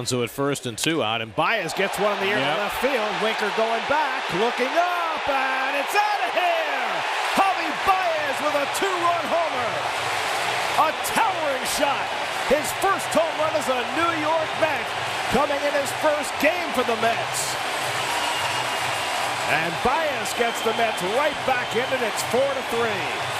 Alonso at first and 2 out, and Baez gets one in the air to left field. Winker going back, looking up, and it's out of here! Javi Baez with a 2-run homer. A towering shot. His first home run as a New York Met, coming in his first game for the Mets. And Baez gets the Mets right back in, and it's 4-3.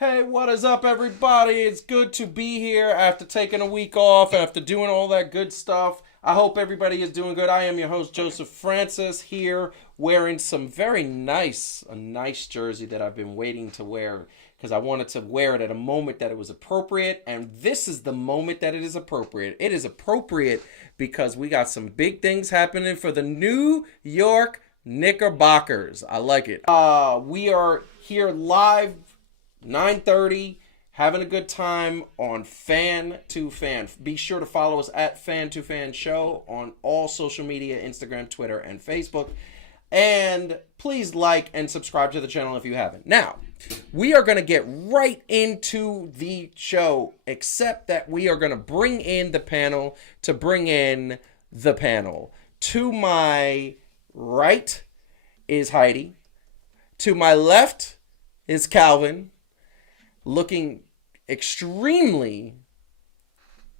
Hey, what is up, everybody? It's good to be here after taking a week off, after doing all that good stuff. I hope everybody is doing good. I am your host, Joseph Francis, here wearing some a nice jersey that I've been waiting to wear because I wanted to wear it at a moment that it was appropriate, and this is the moment that it is appropriate. It is appropriate because we got some big things happening for the New York Knickerbockers. I like it. We are here live 9:30, having a good time on Fan2Fan. Be sure to follow us at Fan2Fan Show on all social media, Instagram, Twitter, and Facebook. And please like and subscribe to the channel if you haven't. Now, we are going to get right into the show, except that we are going to bring in the panel to bring in the panel. To my right is Heidi. To my left is Calvin. Looking extremely,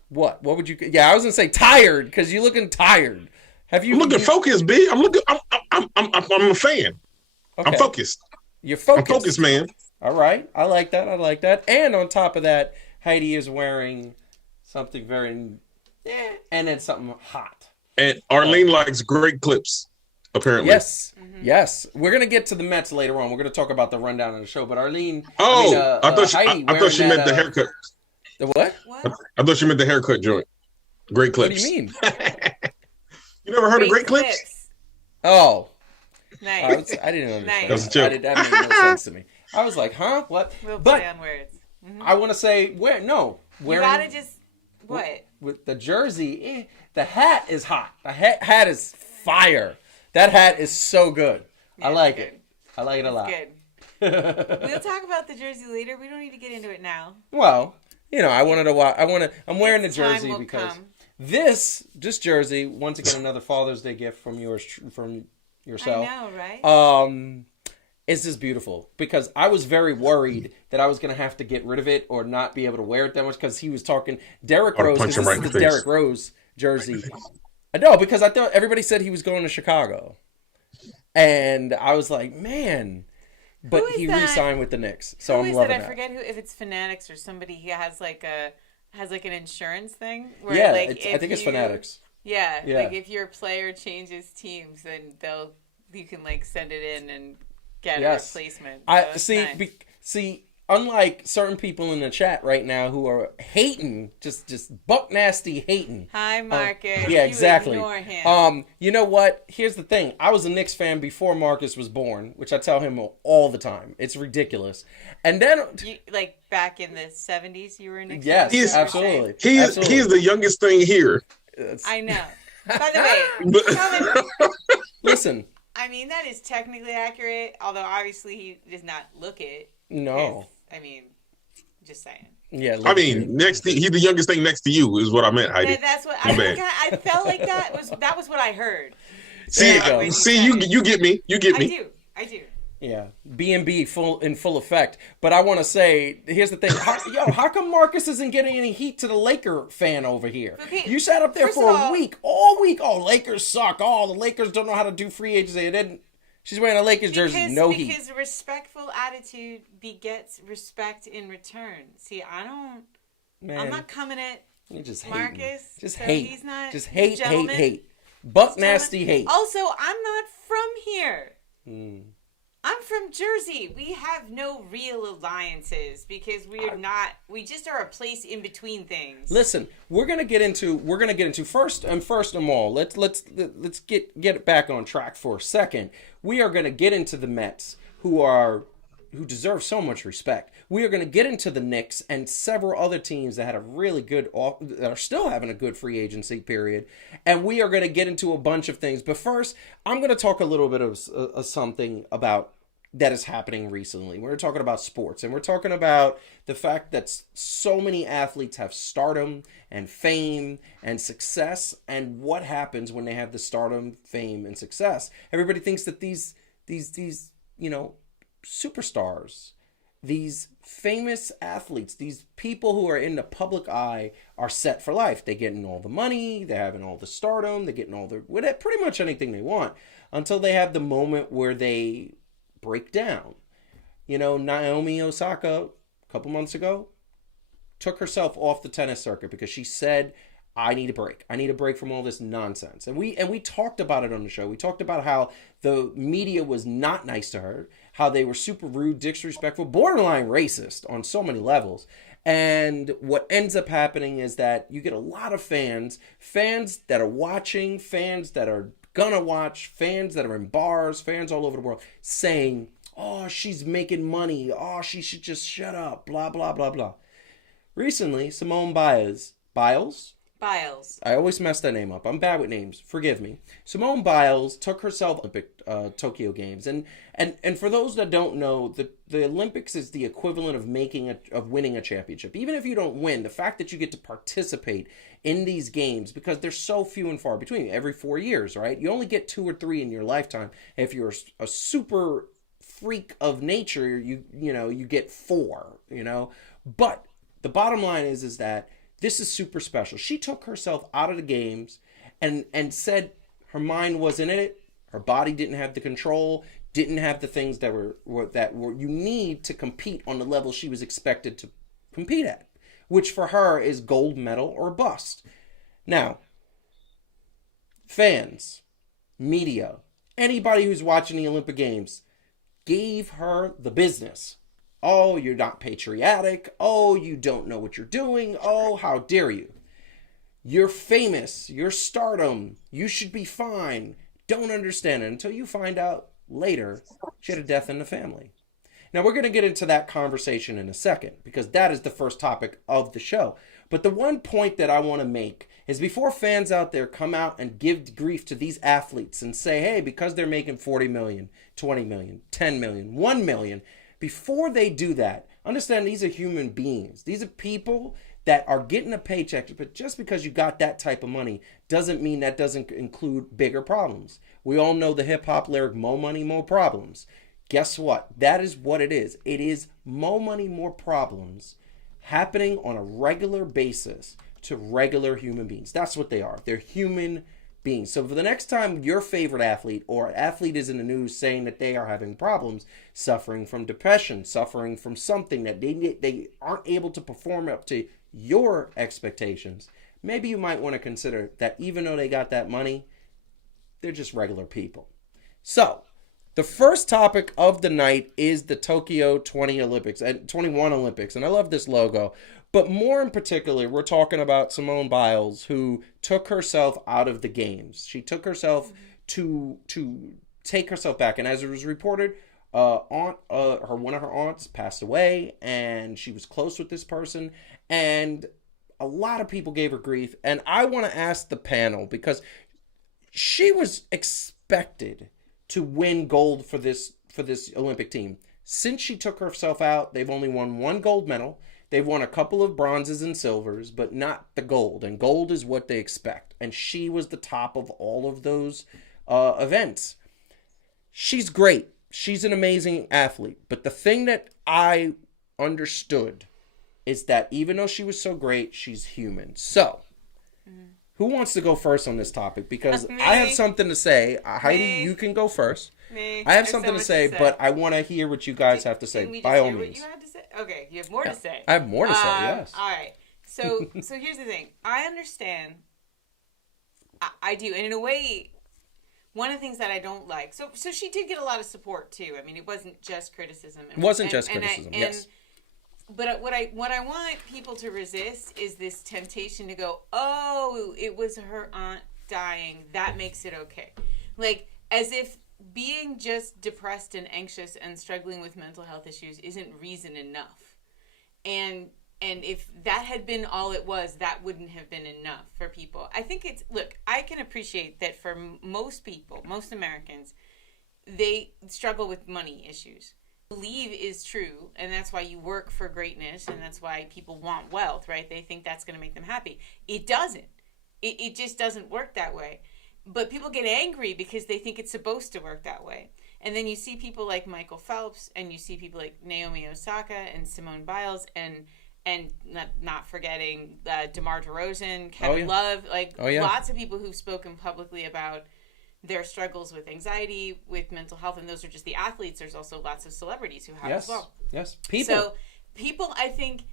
what would you? Yeah, I was gonna say tired because you're looking tired. Have you? I'm looking focused, B. I'm looking. I'm a fan. Okay. I'm focused. You're focused. I'm focused, man. All right, I like that. And on top of that, Heidi is wearing something very, and then something hot. And Arlene likes great clips. Apparently. Yes. Mm-hmm. Yes. We're going to get to the Mets later on. We're going to talk about the rundown of the show. But Arlene... I thought she meant the haircut. The what? I thought she meant the haircut joint. Great clips. What do you mean? You never heard of great clips? Oh. Nice. I didn't understand. Nice. That was a joke. That made no sense to me. I was like, huh? What? We'll play on words. Mm-hmm. I want to say, where? No. You got to just... What? With the jersey, the hat is hot. The hat is fire. That hat is so good. Yeah, I like it. I like it a lot. Good. We'll talk about the jersey later. We don't need to get into it now. Well, I wanted to watch. I'm wearing the jersey because this jersey, once again, another Father's Day gift from yourself. I know, right? It's just beautiful because I was very worried that I was going to have to get rid of it or not be able to wear it that much because he was talking Derrick Rose. This is the Derrick Rose jersey. No, because I thought everybody said he was going to Chicago. And I was like, man. But he re-signed with the Knicks. So I'm loving that. I forget if it's Fanatics or somebody who has like an insurance thing. Where I think it's Fanatics. Yeah. Like if your player changes teams, then you can like send it in and get a replacement. See, unlike certain people in the chat right now who are hating, just buck nasty hating. Hi, Marcus. Yeah, exactly. Ignore him. You know what? Here's the thing. I was a Knicks fan before Marcus was born, which I tell him all the time. It's ridiculous. And then, like back in the 70s, you were a Knicks fan? Yes, absolutely. He is the youngest thing here. I know. By the way, listen. I mean, that is technically accurate, although obviously he does not look it. No. I mean, just saying. Yeah. I mean, he's the youngest thing next to you is what I meant, Heidi. Yeah, that's what I felt like. That was what I heard. See, you get me. You get me. I do. Yeah, B&B in full effect. But I want to say, here's the thing. How come Marcus isn't getting any heat to the Laker fan over here? Okay, you sat up there for a week, all week. Oh, Lakers suck. Oh, the Lakers don't know how to do free agency. They didn't. She's wearing a Lakers jersey, no heat. Because respectful attitude begets respect in return. See, I'm not coming at Marcus. Just so hate. He's not just hate. Buck nasty hate. Also, I'm not from here. I'm from Jersey. We have no real alliances because we just are a place in between things. Listen, we're gonna get into first of all, let's get it back on track for a second. We are gonna get into the Mets who deserve so much respect. We are going to get into the Knicks and several other teams that had a really good, that are still having a good free agency period. And we are going to get into a bunch of things. But first, I'm going to talk a little bit of something about that is happening recently. We're talking about sports, and we're talking about the fact that so many athletes have stardom and fame and success, and what happens when they have the stardom, fame, and success. Everybody thinks that these superstars, these famous athletes, these people who are in the public eye are set for life. They're getting all the money, they're having all the stardom, they're getting all the pretty much anything they want until they have the moment where they break down. Naomi Osaka, a couple months ago, took herself off the tennis circuit because she said, I need a break. I need a break from all this nonsense. And we talked about it on the show. We talked about how the media was not nice to her, how they were super rude, disrespectful, borderline racist on so many levels. And what ends up happening is that you get a lot of fans that are watching, fans that are gonna watch, fans that are in bars, fans all over the world saying, oh, she's making money. Oh, she should just shut up, blah, blah, blah, blah. Recently, Simone Biles. I always mess that name up. I'm bad with names. Forgive me. Simone Biles took herself Olympic Tokyo Games. And for those that don't know, the Olympics is the equivalent of winning a championship. Even if you don't win, the fact that you get to participate in these games, because they're so few and far between, every 4 years, right? You only get 2 or 3 in your lifetime. If you're a super freak of nature, you get 4, But the bottom line is that this is super special. She took herself out of the games and said her mind wasn't in it. Her body didn't have the control, didn't have the things that were you need to compete on the level she was expected to compete at, which for her is gold medal or bust. Now, fans, media, anybody who's watching the Olympic Games gave her the business. Oh, you're not patriotic. Oh, you don't know what you're doing. Oh, how dare you. You're famous. You're stardom. You should be fine. Don't understand it until you find out later she had a death in the family. Now, we're going to get into that conversation in a second because that is the first topic of the show. But the one point that I want to make is before fans out there come out and give grief to these athletes and say, hey, because they're making 40 million, 20 million, 10 million, 1 million, before they do that, understand these are human beings. These are people that are getting a paycheck, but just because you got that type of money doesn't mean that doesn't include bigger problems. We all know the hip-hop lyric, more money, more problems. Guess what? That is what it is. It is more money, more problems happening on a regular basis to regular human beings. That's what they are. They're human beings. So for the next time your favorite athlete or athlete is in the news saying that they are having problems, suffering from depression, suffering from something that they aren't able to perform up to your expectations, maybe you might want to consider that even though they got that money, they're just regular people. So the first topic of the night is the Tokyo 21 Olympics. And I love this logo. But more in particular, we're talking about Simone Biles, who took herself out of the games. She took herself to take herself back. And as it was reported, one of her aunts passed away, and she was close with this person. And a lot of people gave her grief. And I want to ask the panel, because she was expected to win gold for this Olympic team. Since she took herself out, they've only won 1 gold medal. They've won a couple of bronzes and silvers, but not the gold. And gold is what they expect. And she was the top of all of those events. She's great. She's an amazing athlete. But the thing that I understood is that even though she was so great, she's human. So, who wants to go first on this topic? Because I have something to say. Heidi, you can go first. I have something to say, but I want to hear what you guys have to say. By all means. What you had to say? Okay, you have more to say. I have more to say, yes. All right. So here's the thing. I understand. I do. And in a way, one of the things that I don't like. So she did get a lot of support, too. I mean, it wasn't just criticism. It wasn't just criticism, yes. But what I want people to resist is this temptation to go, oh, it was her aunt dying. That makes it okay. Like, as if being just depressed and anxious and struggling with mental health issues isn't reason enough. And if that had been all it was, that wouldn't have been enough for people. I think I can appreciate that for most people, most Americans, they struggle with money issues. Believe is true, and that's why you work for greatness, and that's why people want wealth, right? They think that's going to make them happy. It doesn't. It just doesn't work that way. But people get angry because they think it's supposed to work that way. And then you see people like Michael Phelps, and you see people like Naomi Osaka and Simone Biles, and not forgetting DeMar DeRozan, Kevin Love, lots of people who've spoken publicly about their struggles with anxiety, with mental health, and those are just the athletes. There's also lots of celebrities who have as well. Yes, So people, I think,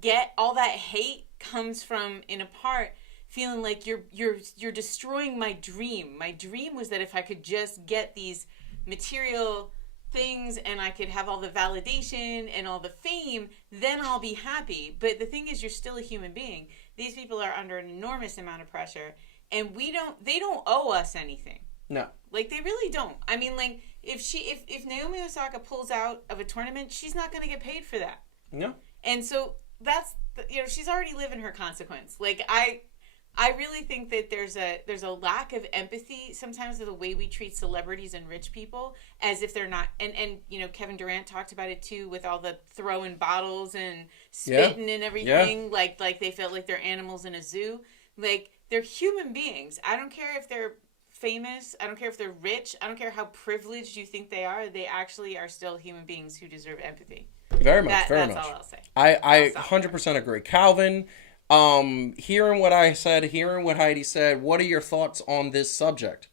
get all that hate comes from, in a part, feeling like you're destroying my dream. My dream was that if I could just get these material things and I could have all the validation and all the fame, then I'll be happy. But the thing is, you're still a human being. These people are under an enormous amount of pressure, and they don't owe us anything. No. Like, they really don't. I mean, like, if Naomi Osaka pulls out of a tournament, she's not going to get paid for that. No. And so that's, she's already living her consequence. Like, I really think that there's a lack of empathy sometimes of the way we treat celebrities and rich people as if they're not. And Kevin Durant talked about it too, with all the throwing bottles and spitting and everything. Yeah. Like they felt like they're animals in a zoo. Like, they're human beings. I don't care if they're famous. I don't care if they're rich. I don't care how privileged you think they are. They actually are still human beings who deserve empathy. Very much. That's all I'll say. I 100% agree. Calvin, hearing what I said, hearing what Heidi said, what are your thoughts on this subject?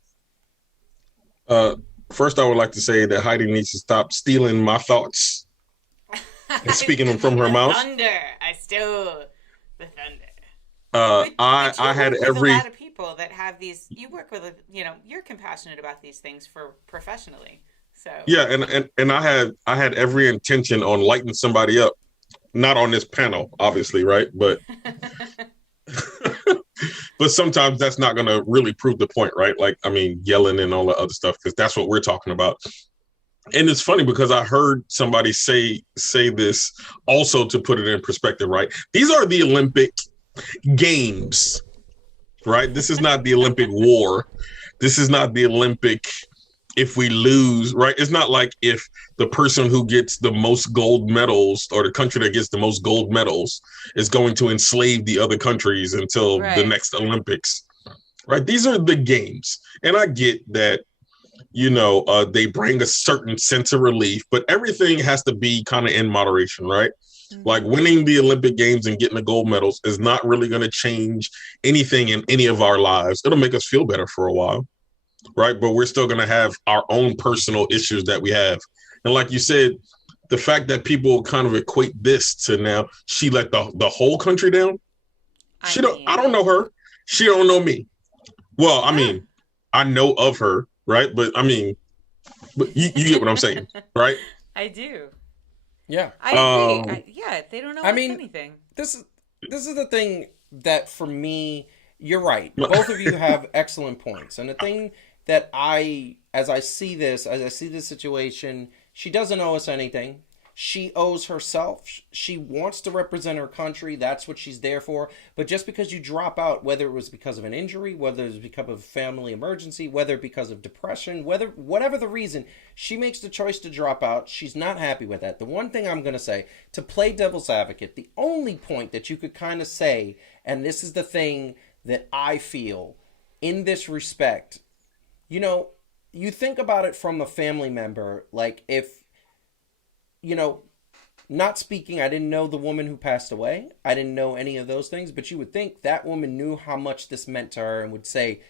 First, I would like to say that Heidi needs to stop stealing my thoughts and speaking them from her mouth. I stole the thunder. I had every. A lot of people that have these. You work with, you're compassionate about these things for professionally. So yeah, and I had every intention on lighting somebody up, not on this panel, obviously, right? But but sometimes that's not going to really prove the point, right? Like, I mean, yelling and all the other stuff, because that's what we're talking about. And it's funny because I heard somebody say this also to put it in perspective, right? These are the Olympic Games, right? This is not the Olympic war. This is not the Olympic if we lose, right? It's not like if the person who gets the most gold medals or the country that gets the most gold medals is going to enslave the other countries until the next Olympics, right? These are the games. And I get that, they bring a certain sense of relief, but everything has to be kind of in moderation, right? Mm-hmm. Like, winning the Olympic Games and getting the gold medals is not really going to change anything in any of our lives. It'll make us feel better for a while, right? But we're still going to have our own personal issues that we have. And like you said, the fact that people kind of equate this to now, she let the whole country down. I don't know her. She don't know me. Well, I mean, I know of her, right? But I mean, but you get what I'm saying, right? I do. Yeah. I agree. They don't know anything. This is the thing that, for me, you're right. Both of you have excellent points. And the thing that as I see this situation, she doesn't owe us anything. She owes herself. She wants to represent her country. That's what she's there for. But just because you drop out, whether it was because of an injury, whether it was because of a family emergency, whether because of depression, whatever the reason, she makes the choice to drop out. She's not happy with that. The one thing I'm going to say, to play devil's advocate, the only point that you could kind of say, and this is the thing that I feel in this respect, you think about it from a family member, like if, not speaking, I didn't know the woman who passed away. I didn't know any of those things, but you would think that woman knew how much this meant to her and would say,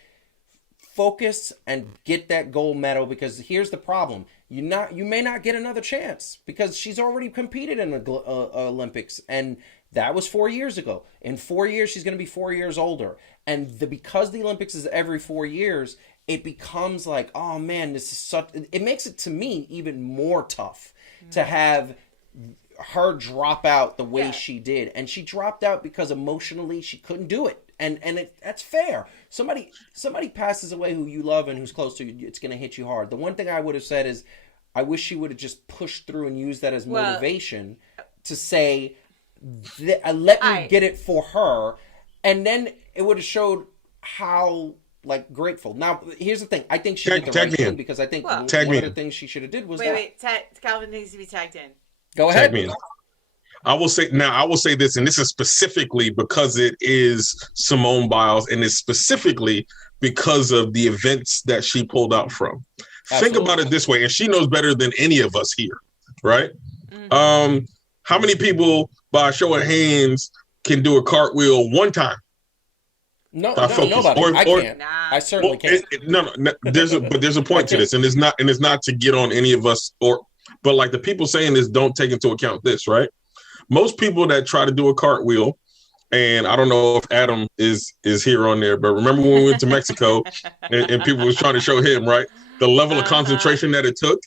focus and get that gold medal, because here's the problem. You may not get another chance because she's already competed in the Olympics, and that was 4 years ago. In 4 years, she's going to be 4 years older. And because the Olympics is every 4 years, it becomes like, oh man, it makes it, to me, even more tough to have her drop out the way she did. And she dropped out because emotionally she couldn't do it. And that's fair. Somebody passes away who you love and who's close to you, it's going to hit you hard. The one thing I would have said is, I wish she would have just pushed through and used that as motivation to say, let me get it for her. And then it would have showed how like grateful. Now, here's the thing. I think she did the Tag right me in. thing because I think one of Tag me the in. things she should have did was Wait. Calvin needs to be tagged in. Go ahead. Tag me in. I will say this, and this is specifically because it is Simone Biles, and it's specifically because of the events that she pulled out from. Absolutely. Think about it this way, and she knows better than any of us here, right? Mm-hmm. How many people, by a show of hands, can do a cartwheel one time? Nobody. I can't. Nah. I certainly can't. No. There's a point to this, and it's not to get on any of us, but like the people saying this don't take into account this, right? Most people that try to do a cartwheel, and I don't know if Adam is here on there, but remember when we went to Mexico and people was trying to show him, right, the level of concentration that it took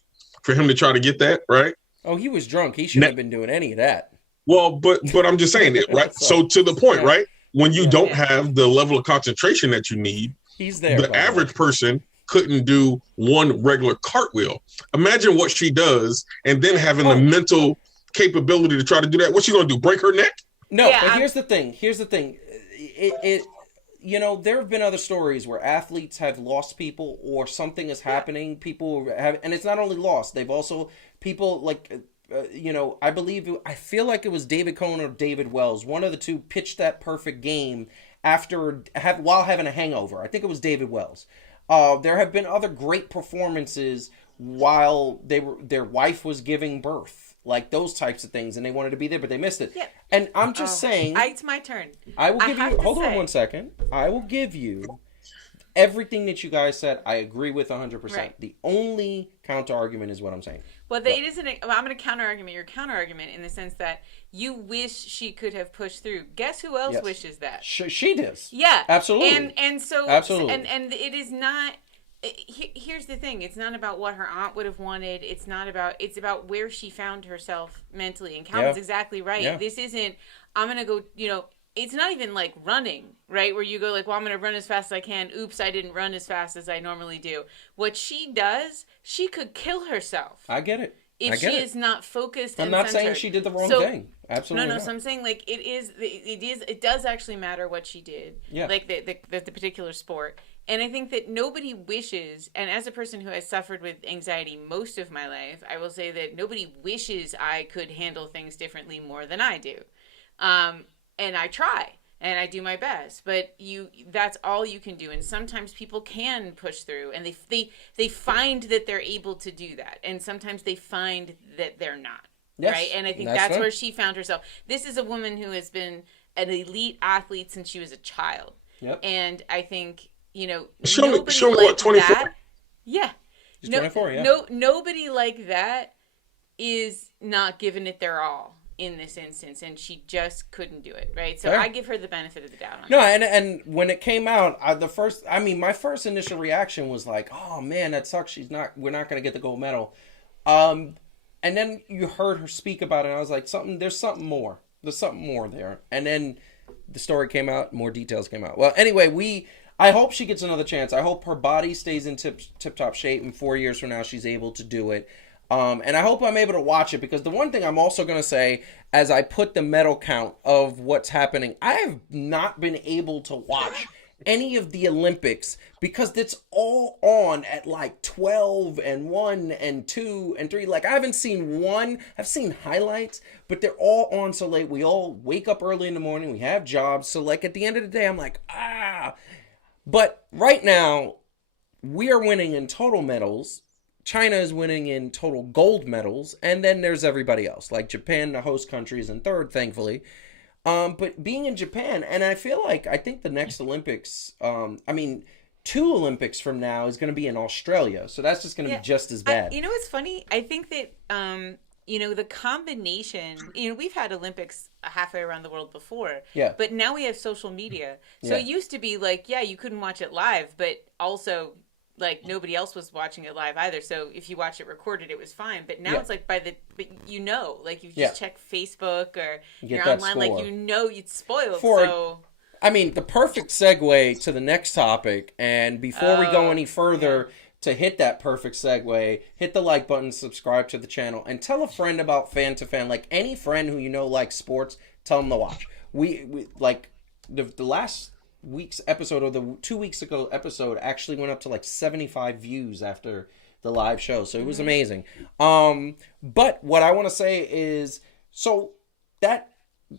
for him to try to get that, right? Oh, he was drunk. He shouldn't have been doing any of that. Well, but I'm just saying it, right? So to the point, right? When you don't have the level of concentration that you need, he's there. The average person couldn't do one regular cartwheel. Imagine what she does, and then having the mental capability to try to do that. What's she gonna do? Break her neck? No, but here's the thing. There have been other stories where athletes have lost people or something is happening. People have, and it's not only lost. They've also people like. I feel like it was David Cohn or David Wells. One of the two pitched that perfect game while having a hangover. I think it was David Wells. There have been other great performances while their wife was giving birth, like those types of things, and they wanted to be there, but they missed it. Yeah. And I'm just saying, it's my turn. I will give you. Hold on one second. I will give you everything that you guys said. I agree with 100%. Right. The only counter argument is what I'm saying. Well, it isn't. I'm going to counter argument your counter argument in the sense that you wish she could have pushed through. Guess who else wishes that? She does. Yeah, absolutely. And so absolutely. And it is not. Here's the thing. It's not about what her aunt would have wanted. It's about where she found herself mentally. And Calvin's exactly right. Yeah. This isn't. I'm going to go. It's not even like running, right? Where you go like, well, I'm going to run as fast as I can. Oops, I didn't run as fast as I normally do. What she does, she could kill herself. I get it. If she is not focused and I'm not centered. Saying she did the wrong thing. Absolutely No. not. So I'm saying like it does actually matter what she did. Yeah. Like the particular sport. And I think that nobody wishes, and as a person who has suffered with anxiety most of my life, I will say that nobody wishes I could handle things differently more than I do. And I try and I do my best, but that's all you can do. And sometimes people can push through and they find that they're able to do that. And sometimes they find that they're not. Yes, right. And I think that's where she found herself. This is a woman who has been an elite athlete since she was a child. Yep. And I think, show me what, 24? Yeah. She's 24, yeah. Nobody like that is not giving it their all in this instance, and she just couldn't do it, right? So I give her the benefit of the doubt on that. And when it came out, my first initial reaction was like, oh man, that sucks. We're not going to get the gold medal. And then you heard her speak about it, and I was like, there's something more. There's something more there. And then the story came out, more details came out. Well, anyway, I hope she gets another chance. I hope her body stays in tip-top shape, and 4 years from now she's able to do it. And I hope I'm able to watch it, because the one thing I'm also going to say, as I put the medal count of what's happening, I have not been able to watch any of the Olympics because it's all on at like 12 and 1 and 2 and 3. Like I haven't seen one. I've seen highlights, but they're all on so late. We all wake up early in the morning. We have jobs. So like at the end of the day, I'm like, But right now, we are winning in total medals. China is winning in total gold medals, and then there's everybody else, like Japan, the host country, is in third, thankfully. But being in Japan, and I think the next Olympics, 2 Olympics from now is going to be in Australia, so that's just going to be just as bad. What's funny? I think that, the combination, we've had Olympics halfway around the world before, but now we have social media. So it used to be like, you couldn't watch it live, but also like nobody else was watching it live either. So if you watch it recorded, it was fine. But now it's like like you just check Facebook or you're online, score. Like you'd spoiled. The perfect segue to the next topic. And before we go any further, to hit that perfect segue, hit the like button, subscribe to the channel, and tell a friend about Fan2Fan. Like any friend who likes sports, tell them to watch. We like the last week's episode, or the 2 weeks ago episode, actually went up to like 75 views after the live show. So it was amazing. But what I want to say is, so that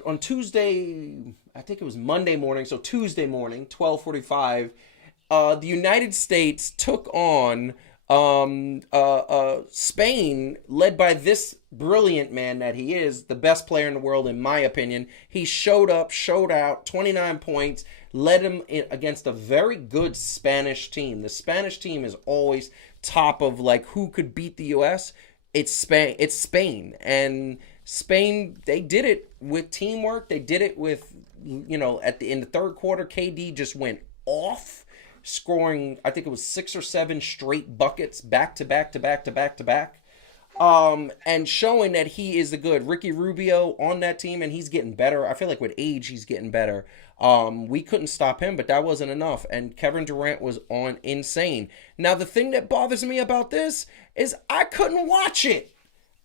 on Tuesday, I think it was Monday morning, so Tuesday morning, 12:45, the United States took on Spain, led by this brilliant man that he is, the best player in the world in my opinion. He showed up, showed out, 29 points, led him against a very good Spanish team. The Spanish team is always top of like who could beat the US. It's Spain. And Spain, they did it with teamwork. They did it with, in the third quarter, KD just went off, scoring, I think it was 6 or 7 straight buckets back to back to back to back to back. And showing that he is a good Ricky Rubio on that team, and he's getting better. I feel like with age, he's getting better. We couldn't stop him, but that wasn't enough. And Kevin Durant was on insane. Now, the thing that bothers me about this is I couldn't watch it.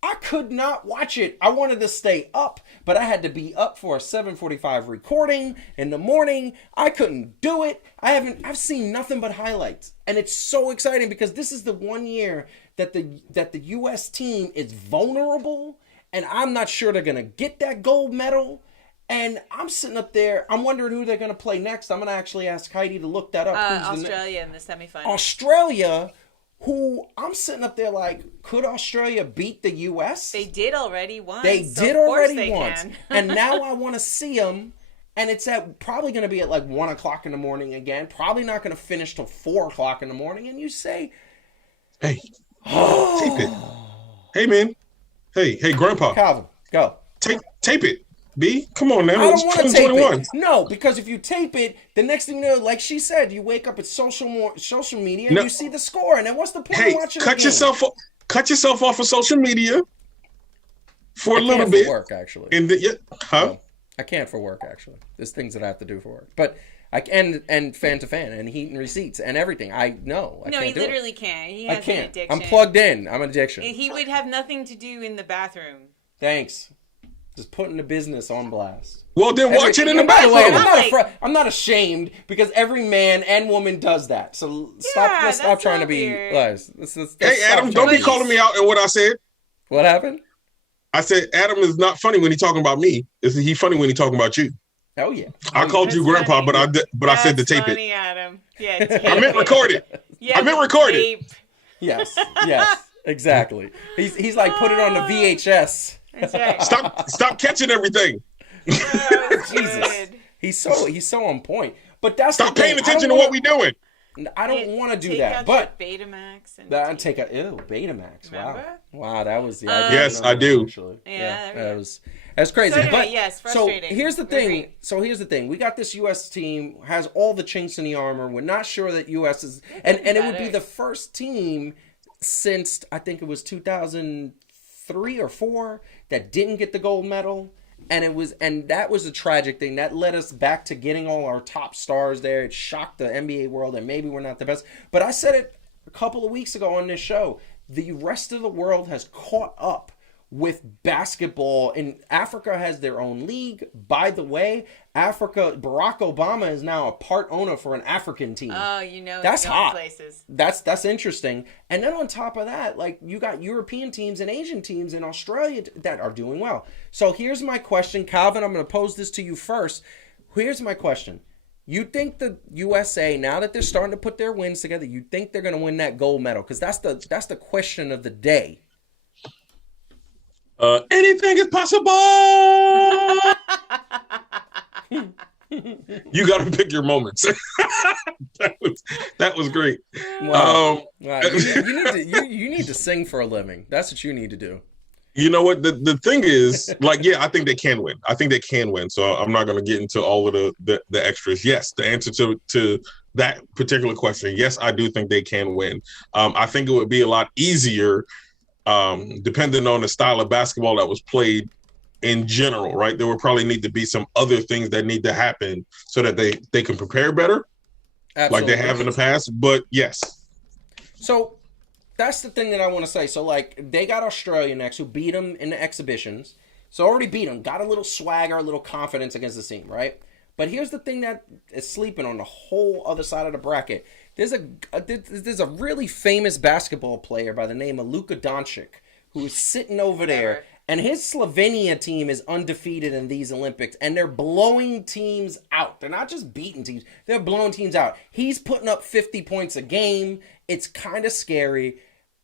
I could not watch it. I wanted to stay up, but I had to be up for a 7:45 recording in the morning. I couldn't do it. I've seen nothing but highlights. And it's so exciting because this is the one year that the US team is vulnerable, and I'm not sure they're going to get that gold medal. And I'm sitting up there, I'm wondering who they're going to play next. I'm going to actually ask Heidi to look that up. Australia in the semifinals. Australia, who I'm sitting up there like, could Australia beat the U.S.? They did already once. They did already once. And now I want to see them. And it's probably going to be at like 1 o'clock in the morning again. Probably not going to finish till 4 o'clock in the morning. And you say, hey, tape it. Hey, man. Hey, Grandpa. Calvin, go. Tape it. B, come on now. I don't want to tape it. No, because if you tape it, the next thing you know, like she said, you wake up at social media and you see the score, and then what's the point of watching? Cut yourself off of social media for a little bit. For work, actually. And No, I can't for work, actually. There's things that I have to do for work, but I can, and Fan2Fan and heat and receipts and everything. I can't do it. No, he literally can't. He has an addiction. I'm plugged in. I'm an addiction. He would have nothing to do in the bathroom. Thanks. Just putting the business on blast. Well, then watch it in the bathroom. I'm not ashamed because every man and woman does that. So let's stop trying to be. Hey, Adam, don't be calling me out in what I said. What happened? I said Adam is not funny when he's talking about me. He funny when he's talking about you? Oh yeah. I called you Grandpa, but I said to tape funny, it. Adam. Yeah, I meant record it. Yeah, I meant record it. Yes, exactly. He's like put it on the VHS. That's right. Stop catching everything. Oh, Jesus, he's so on point. But that's stop paying attention to what we're doing. I don't want to do take that. Out but Betamax and Betamax. Remember? Wow, that was yes, I do. Actually. Yeah, that's crazy. So anyway, but yes, frustrating. So here's the thing. We got this U.S. team has all the chinks in the armor. We're not sure that U.S. is, and it would be the first team since I think it was 2003 or 4 that didn't get the gold medal. And that was a tragic thing. That led us back to getting all our top stars there. It shocked the NBA world, and maybe we're not the best. But I said it a couple of weeks ago on this show. The rest of the world has caught up with basketball, and Africa has their own league. By the way, Barack Obama is now a part owner for an African team. Oh, that's hot. Places. That's interesting. And then on top of that, like you got European teams and Asian teams in Australia that are doing well. So here's my question, Calvin. I'm going to pose this to you first. Here's my question. You think the USA, now that they're starting to put their wins together, you think they're going to win that gold medal? Because that's the question of the day. Anything is possible. You got to pick your moments. that was great. Wow. You need to sing for a living. That's what you need to do. You know what? The thing is, I think they can win. I think they can win. So I'm not going to get into all of the extras. Yes, the answer to that particular question, yes, I do think they can win. I think it would be a lot easier depending on the style of basketball that was played in general, right? There would probably need to be some other things that need to happen so that they can prepare better. Absolutely. Like they have in the past. But yes. So that's the thing that I want to say. So they got Australia next, who beat them in the exhibitions. So already beat them, got a little swagger, a little confidence against the team, right? But here's the thing that is sleeping on the whole other side of the bracket. There's a really famous basketball player by the name of Luka Doncic who is sitting over there, and his Slovenia team is undefeated in these Olympics, and they're blowing teams out. They're not just beating teams, they're blowing teams out. He's putting up 50 points a game. It's kind of scary.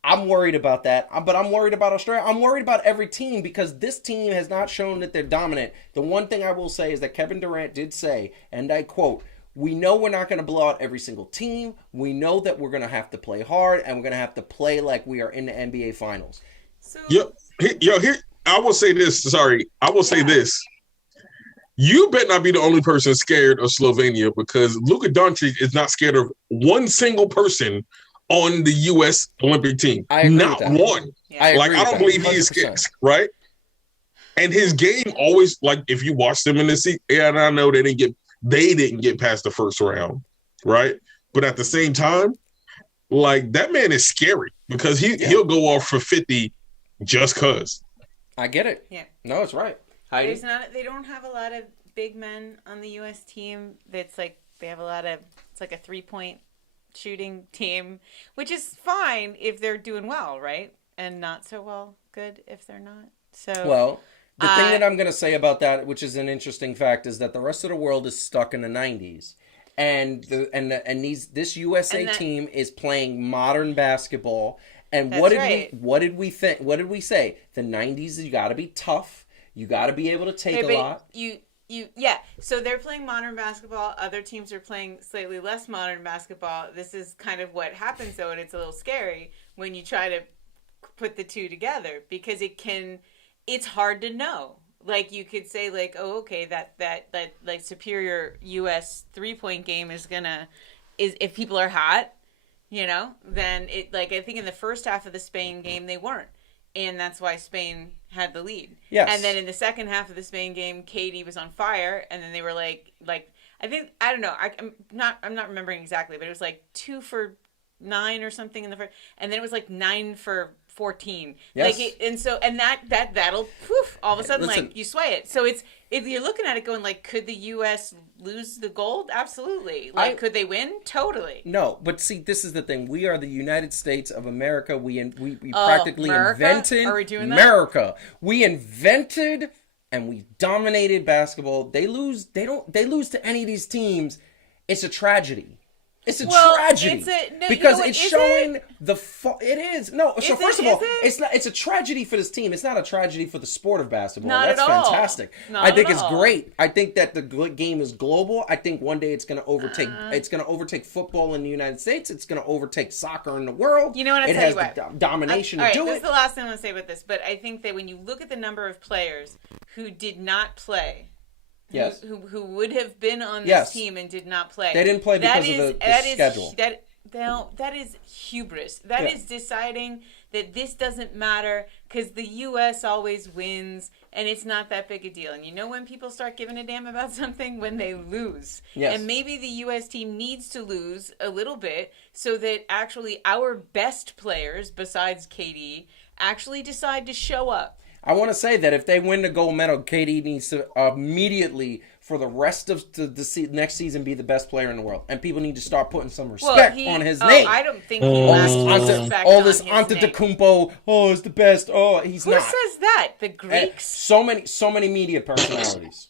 I'm worried about that, but I'm worried about Australia. I'm worried about every team because this team has not shown that they're dominant. The one thing I will say is that Kevin Durant did say, and I quote, "We know we're not going to blow out every single team. We know that we're going to have to play hard, and we're going to have to play like we are in the NBA Finals." So, Here, I will say this. Sorry, I will say this. You better not be the only person scared of Slovenia because Luka Doncic is not scared of one single person on the U.S. Olympic team. Not one. Yeah. I don't believe he is scared, right? And his game always, like, if you watch them in the season, and I know they didn't get past the first round, right? But at the same time, like, that man is scary because he'll go off for 50 just cuz. I get it. Yeah. No, it's right. Heidi? they don't have a lot of big men on the U.S. team. That's like they have a lot of. It's like a 3-point shooting team, which is fine if they're doing well, right? And not so good if they're not. So well, the thing that I'm going to say about that, which is an interesting fact, is that the rest of the world is stuck in the 90s. And this USA team is playing modern basketball. And what did we think? What did we say? The 90s, you got to be tough. You got to be able to take a lot. So they're playing modern basketball. Other teams are playing slightly less modern basketball. This is kind of what happens, though, and it's a little scary when you try to put the two together because it's hard to know. Like you could say, like, oh, okay, that like superior U.S. 3-point game is if people are hot. Then it, like, I think in the first half of the Spain game, they weren't. And that's why Spain had the lead. Yes. And then in the second half of the Spain game, Katie was on fire. And then they were like, I don't know. I'm not remembering exactly, but it was like 2 for 9 or something in the first. And then it was like 9 for 14. Yes. And that'll poof, all of a sudden, like, you sway it. So if you're looking at it going like, could the U.S. lose the gold? Absolutely. Like, could they win? Totally. No, but see, this is the thing. We are the United States of America. We practically invented Are we doing that? America. We invented and we dominated basketball. They lose to any of these teams. It's a tragedy. It's a tragedy because it's showing it is. No, so first of all, it's not. It's a tragedy for this team. It's not a tragedy for the sport of basketball. That's fantastic. I think it's great. I think that the game is global. I think one day it's going to overtake. It's going to overtake football in the United States. It's going to overtake soccer in the world. You know what? It has the domination to do it. This is the last thing I'm going to say about this, but I think that when you look at the number of players who did not play. Yes. Who would have been on this team and did not play. They didn't play because of the schedule. That is hubris. That is deciding that this doesn't matter because the U.S. always wins and it's not that big a deal. And you know when people start giving a damn about something? When they lose. Yes. And maybe the U.S. team needs to lose a little bit so that actually our best players, besides KD, actually decide to show up. I want to say that if they win the gold medal, KD needs to immediately, for the rest of the next season, be the best player in the world. And people need to start putting some respect on his name. I don't think he last respect all this on his name. Antetokounmpo, he's the best. Oh, he's not. Who says that? The Greeks? So many media personalities.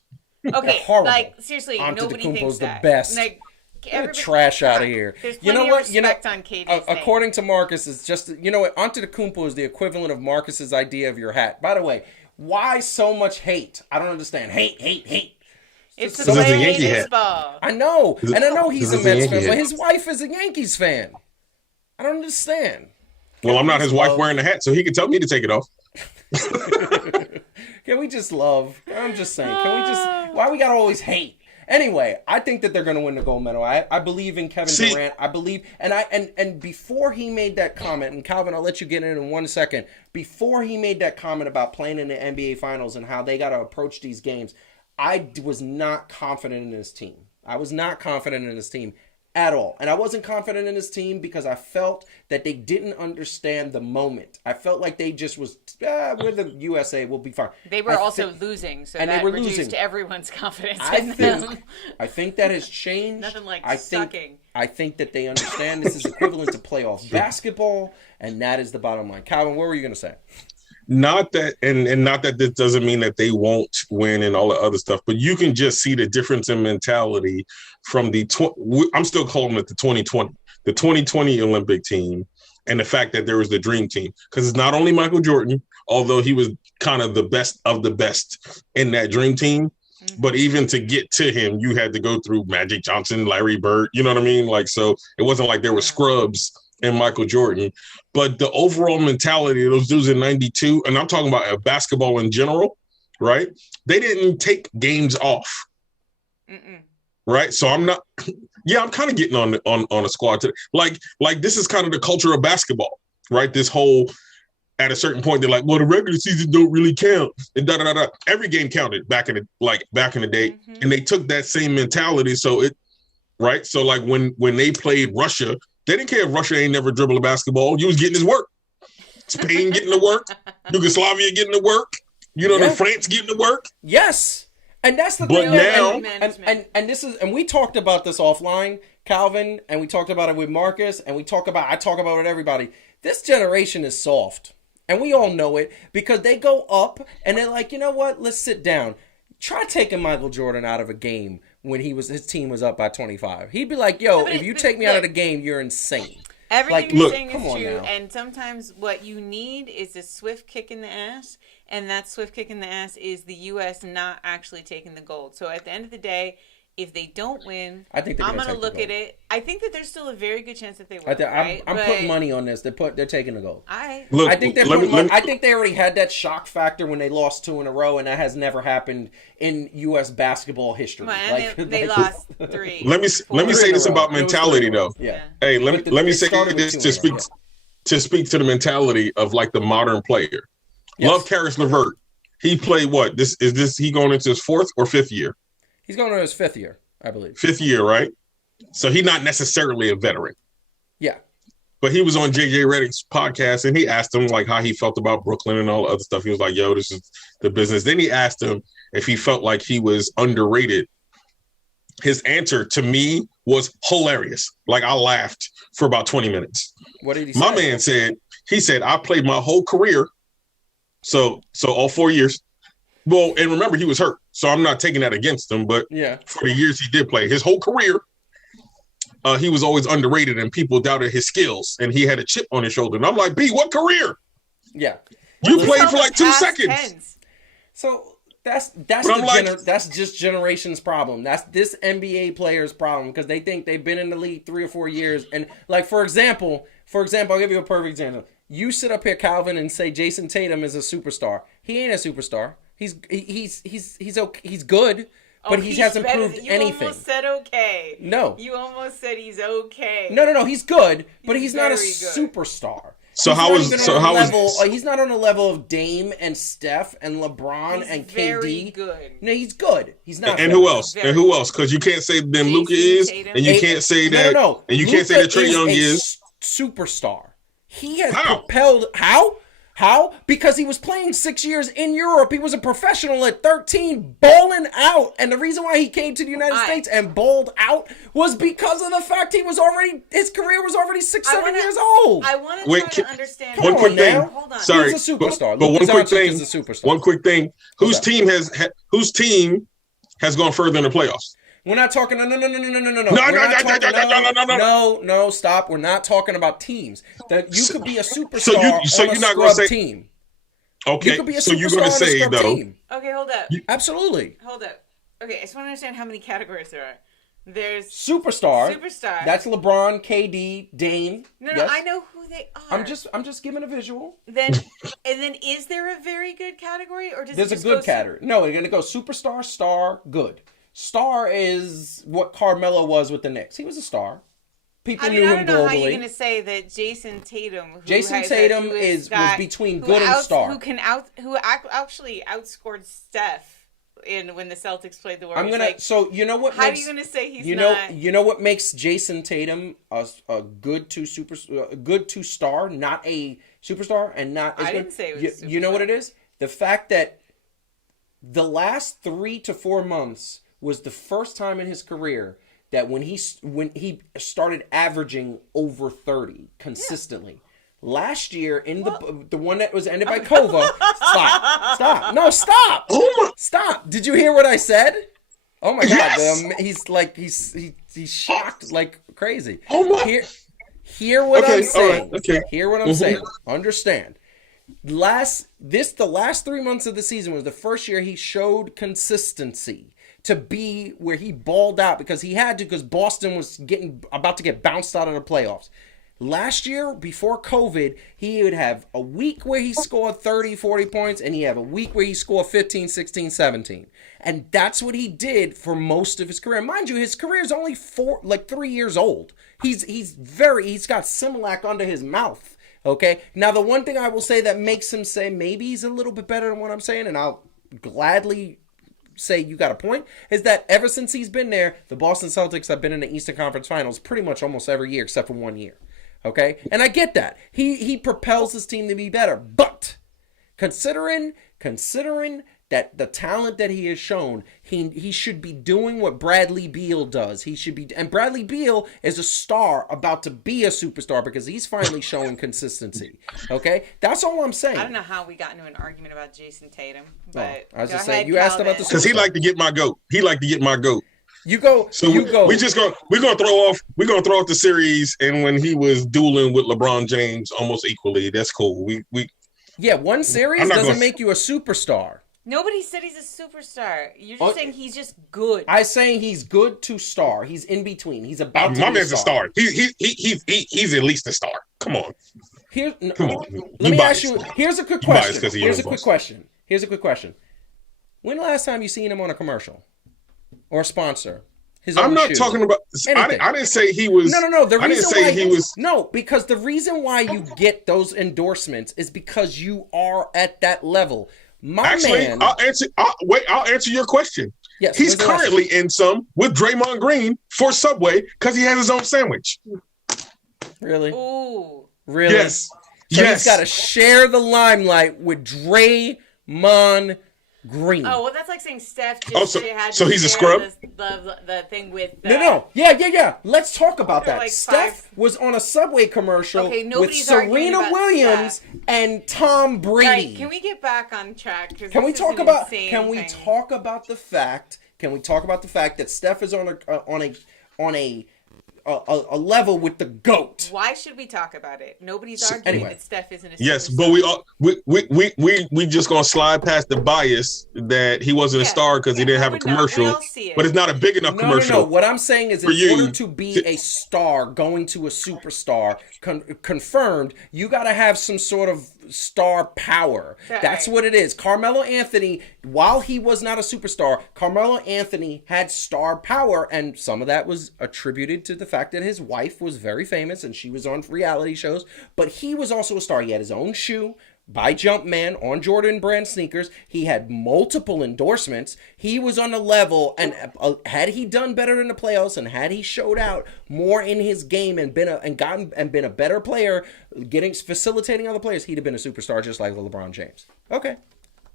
Okay, like, seriously, nobody thinks that. The best. Like, get trash out of here. There's plenty of respect on KD's according to Marcus, it's just, Antetokounmpo is the equivalent of Marcus's idea of your hat. By the way, why so much hate? I don't understand. Hate. It's the way Yankee baseball. I know. And I know he's a Mets fan, but his wife is a Yankees fan. I don't understand. Well, I'm not his wife wearing the hat, so he can tell me to take it off. Can we just love? I'm just saying. Why we gotta always hate? Anyway, I think that they're going to win the gold medal. I believe in Kevin Durant. I believe, and before he made that comment, and Calvin, I'll let you get in 1 second. Before he made that comment about playing in the NBA Finals and how they got to approach these games, I was not confident in this team. I was not confident in this team at all. And I wasn't confident in this team because I felt that they didn't understand the moment. I felt like they just was, we're the USA, we'll be fine. They were also losing, so that reduced everyone's confidence in them. I think that has changed. Nothing like sucking. I think that they understand this is equivalent to playoff basketball, and that is the bottom line. Calvin, what were you going to say? Not that, and not that this doesn't mean that they won't win and all the other stuff, but you can just see the difference in mentality from I'm still calling it the 2020 Olympic team, and the fact that there was the dream team, because it's not only Michael Jordan, although he was kind of the best of the best in that dream team, but even to get to him, you had to go through Magic Johnson, Larry Bird, you know what I mean? Like, so it wasn't like there were scrubs and Michael Jordan, but the overall mentality of those dudes in 92, and I'm talking about basketball in general, right? They didn't take games off. Right. So I'm not, I'm kind of getting on a squad today. Like this is kind of the culture of basketball, right? This whole, at a certain point, they're like, well, the regular season don't really count. And Every game counted back in the day. And they took that same mentality. So right. So like when they played Russia, they didn't care if Russia ain't never dribbled a basketball. You was getting his work. Spain getting to work. Yugoslavia getting to work. The France getting to work. Yes. And that's the thing. Now, and this is, and we talked about this offline, Calvin, and we talked about it with Marcus, and I talk about it with everybody. This generation is soft. And we all know it because they go up and they're like, you know what? Let's sit down. Try taking Michael Jordan out of a game when his team was up by 25. He'd be like, yo, if you take me out of the game, you're insane. Everything you're saying is true, and sometimes what you need is a swift kick in the ass, and that swift kick in the ass is the U.S. not actually taking the gold. So at the end of the day, if they don't win, I'm going to look at it. I think that there's still a very good chance that they will. I'm putting money on this. They're taking the gold. I think they already had that shock factor when they lost 2 in a row, and that has never happened in U.S. basketball history. They lost 3. Let me say this about mentality, though. Yeah. Hey, let me say this to speak to the mentality of like the modern player. Yes. Love Karis LeVert. He played what? He going into his 4th or 5th year? He's going to his 5th year, I believe. 5th year, right? So he's not necessarily a veteran. Yeah. But he was on JJ Redick's podcast, and he asked him like how he felt about Brooklyn and all the other stuff. He was like, yo, this is the business. Then he asked him if he felt like he was underrated. His answer to me was hilarious. Like, I laughed for about 20 minutes. What did he say? My man said, I played my whole career. So all 4 years. Well, and remember, he was hurt, so I'm not taking that against him. But for the years he did play, his whole career, he was always underrated, and people doubted his skills, and he had a chip on his shoulder. And I'm like, B, what career? Yeah, you played for like 2 seconds. So that's just generation's problem. That's this NBA player's problem because they think they've been in the league 3 or 4 years, and like for example, I'll give you a perfect example. You sit up here, Calvin, and say Jason Tatum is a superstar. He ain't a superstar. He's good, but he hasn't proved anything. You almost said okay. No. You almost said he's okay. No. He's good, but he's not a superstar. He's not on the level of Dame and Steph and LeBron and KD. Very good. No, he's good. He's not. And who else? And who else? Because you can't say then Luka is, and you can't say that. No. And you can't say that Trae Young is superstar. He has propelled. How? Because he was playing 6 years in Europe. He was a professional at 13, balling out. And the reason why he came to the United States and balled out was because of the fact his career was already 7 years old. I want to try to understand. One quick thing. Hold on. Sorry. He's a superstar. But one quick thing. Whose team has gone further in the playoffs? We're not talking. No. No, stop. We're not talking about teams. That you could be a superstar on a scrub team. Okay. You could be a so you're going to say though. Team. Okay, hold up. Absolutely. Hold up. Okay, I just want to understand how many categories there are. There's superstar. That's LeBron, KD, Dame. No, I know who they are. I'm just giving a visual. Then is there a very good category, or does there's a good category? No, we're gonna go superstar, star, good. Star is what Carmelo was with the Knicks. He was a star. People knew him globally. I don't know how you're going to say that Jason Tatum was between good and star. Who actually outscored Steph when the Celtics played the Warriors. I'm gonna. So you know what? How are you gonna say he's you not? You know what makes Jason Tatum a good two star, not a superstar, and not. I didn't say it was. You know what it is? The fact that the last 3 to 4 months was the first time in his career that when he started averaging over 30 consistently. Yeah. Last year in the one that was ended by Kova. Stop. No, stop. Stop. Did you hear what I said? Oh my God. He's shocked like crazy. Oh my. Hear what I'm saying. Right, okay. Hear what I'm saying. Understand. The last 3 months of the season was the first year he showed consistency to be where he balled out because he had to, because Boston was about to get bounced out of the playoffs. Last year, before COVID, he would have a week where he scored 30, 40 points, and he'd have a week where he scored 15, 16, 17. And that's what he did for most of his career. Mind you, his career is only 3 years old. He's got Similac under his mouth. Okay? Now, the one thing I will say that makes him say maybe he's a little bit better than what I'm saying, and I'll gladly say you got a point, is that ever since he's been there, the Boston Celtics have been in the Eastern Conference Finals pretty much almost every year except for 1 year. Okay? And I get that. He propels his team to be better. But considering that the talent that he has shown, he should be doing what Bradley Beal does. And Bradley Beal is a star about to be a superstar because he's finally showing consistency. Okay? That's all I'm saying. I don't know how we got into an argument about Jason Tatum, but I was just saying, you asked about the superstar. Because he like to get my goat. You go. We're gonna throw off the series, and when he was dueling with LeBron James almost equally, that's cool. Yeah, one series doesn't make you a superstar. Nobody said he's a superstar. You're just saying he's just good. I'm saying he's good to star. He's in between. He's about to be my man's a star. He's at least a star. Come on. Come on. Let me ask you. Here's a quick question. Here's a quick question. When the last time you seen him on a commercial or a sponsor? I'm not talking about. I didn't say he was. No. The reason he was. No, because the reason why you get those endorsements is because you are at that level. I'll answer your question. Yes, he's currently in some with Draymond Green for Subway because he has his own sandwich. Really? Ooh. Really? Yes. So he's got to share the limelight with Draymond Green. Oh, well, that's like saying Steph just had so to he's a scrub? The thing with... No. Yeah. Let's talk about that. Like Steph was on a Subway commercial with Serena Williams and Tom Brady. Right, can we get back on track? Can we talk about the fact that Steph is on a level with the GOAT? Why should we talk about it? Nobody's arguing that Steph isn't a superstar. Yes, but we just gonna slide past the bias that he wasn't a star because he didn't have a commercial. We all see it. But it's not a big enough commercial. No. What I'm saying is, in order to be a star, going to a superstar, confirmed, you got to have some sort of star power. That's what it is. Carmelo Anthony, while he was not a superstar, Carmelo Anthony had star power, and some of that was attributed to the fact that his wife was very famous and she was on reality shows, but he was also a star. He had his own shoe by Jumpman on Jordan brand sneakers. He had multiple endorsements. He was on the level, and had he done better in the playoffs and had he showed out more in his game and been a better player, facilitating other players, he'd have been a superstar just like LeBron James. Okay.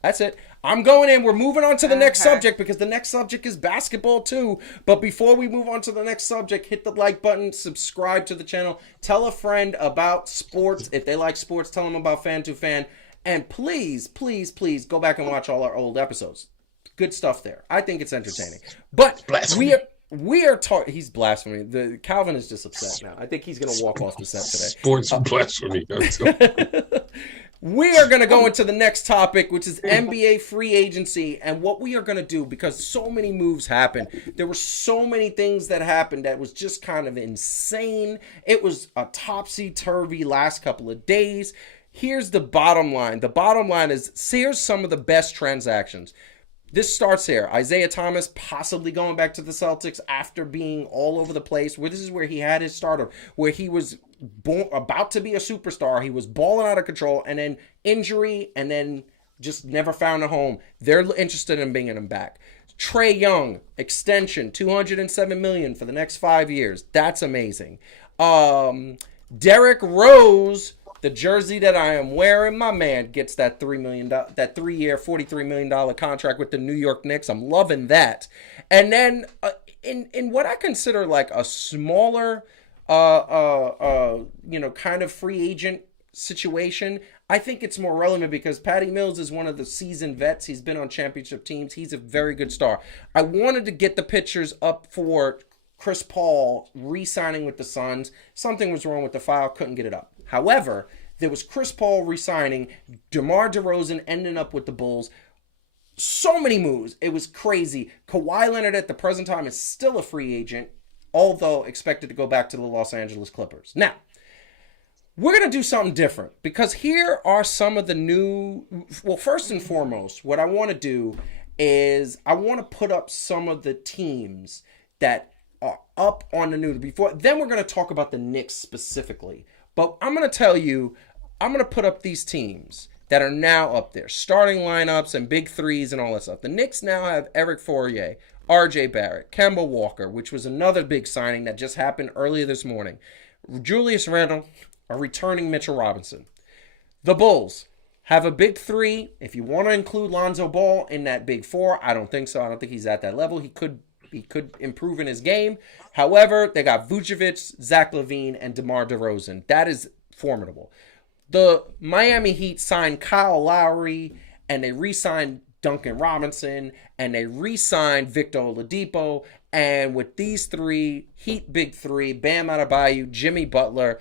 That's it. I'm going in. We're moving on to the next subject because the next subject is basketball too. But before we move on to the next subject, hit the like button, subscribe to the channel, tell a friend about sports. If they like sports, tell them about Fan2Fan. And please, please, please go back and watch all our old episodes. Good stuff there. I think it's entertaining. But we are talking. He's blasphemy. The Calvin is just upset now. I think he's going to walk off the set today. Sports blasphemy. We are going to go into the next topic, which is NBA free agency, and what we are going to do, because so many moves happened. There were so many things that happened that was just kind of insane. It was a topsy-turvy last couple of days. Here's the bottom line. The bottom line is, here's some of the best transactions. This starts here. Isaiah Thomas possibly going back to the Celtics after being all over the place. This is where he had his starter, where he was about to be a superstar. He was balling out of control, and then injury, and then just never found a home. They're interested in bringing him back. Trae Young, extension, $207 million for the next 5 years. That's amazing. Derrick Rose, the jersey that I am wearing, my man gets that that 3-year, $43 million contract with the New York Knicks. I'm loving that. And then in what I consider like a smaller, kind of free agent situation, I think it's more relevant because Patty Mills is one of the seasoned vets. He's been on championship teams. He's a very good star. I wanted to get the pictures up for Chris Paul re-signing with the Suns. Something was wrong with the file. Couldn't get it up. However, there was Chris Paul re-signing, DeMar DeRozan ending up with the Bulls. So many moves. It was crazy. Kawhi Leonard at the present time is still a free agent, although expected to go back to the Los Angeles Clippers. Now, we're going to do something different because here are some of the new... Well, first and foremost, what I want to do is I want to put up some of the teams that are up on the news before. Then we're going to talk about the Knicks specifically. But I'm going to tell you, I'm going to put up these teams that are now up there. Starting lineups and big threes and all that stuff. The Knicks now have Eric Fournier, RJ Barrett, Kemba Walker, which was another big signing that just happened earlier this morning. Julius Randle, a returning Mitchell Robinson. The Bulls have a big three. If you want to include Lonzo Ball in that big four, I don't think so. I don't think he's at that level. He could improve in his game. However, they got Vucevic, Zach LaVine, and DeMar DeRozan. That is formidable. The Miami Heat signed Kyle Lowry, and they re-signed Duncan Robinson, and they re-signed Victor Oladipo. And with these three, Heat big three, Bam Adebayo, Jimmy Butler.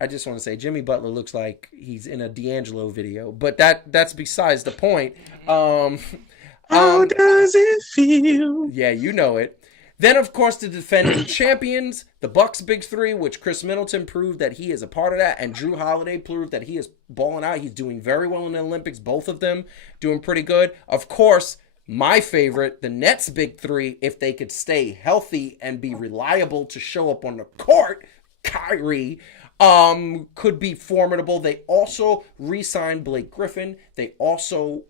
I just want to say Jimmy Butler looks like he's in a D'Angelo video, but that's besides the point. How does it feel? Yeah, you know it. Then, of course, the defending champions, the Bucks big three, which Chris Middleton proved that he is a part of that, and Drew Holiday proved that he is balling out. He's doing very well in the Olympics, both of them doing pretty good. Of course, my favorite, the Nets big three, if they could stay healthy and be reliable to show up on the court, Kyrie could be formidable. They also re-signed Blake Griffin. They also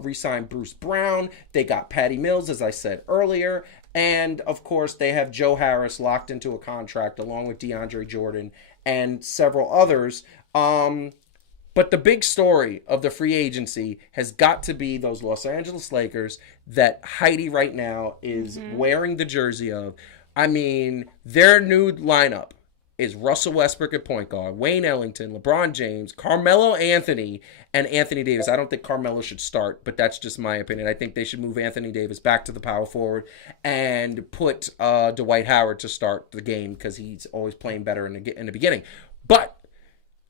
re-signed Bruce Brown. They got Patty Mills, as I said earlier. And, of course, they have Joe Harris locked into a contract along with DeAndre Jordan and several others. But the big story of the free agency has got to be those Los Angeles Lakers that Heidi right now is wearing the jersey of. I mean, their new lineup is Russell Westbrook at point guard, Wayne Ellington, LeBron James, Carmelo Anthony, and Anthony Davis. I don't think Carmelo should start, but that's just my opinion. I think they should move Anthony Davis back to the power forward and put Dwight Howard to start the game because he's always playing better in the beginning. But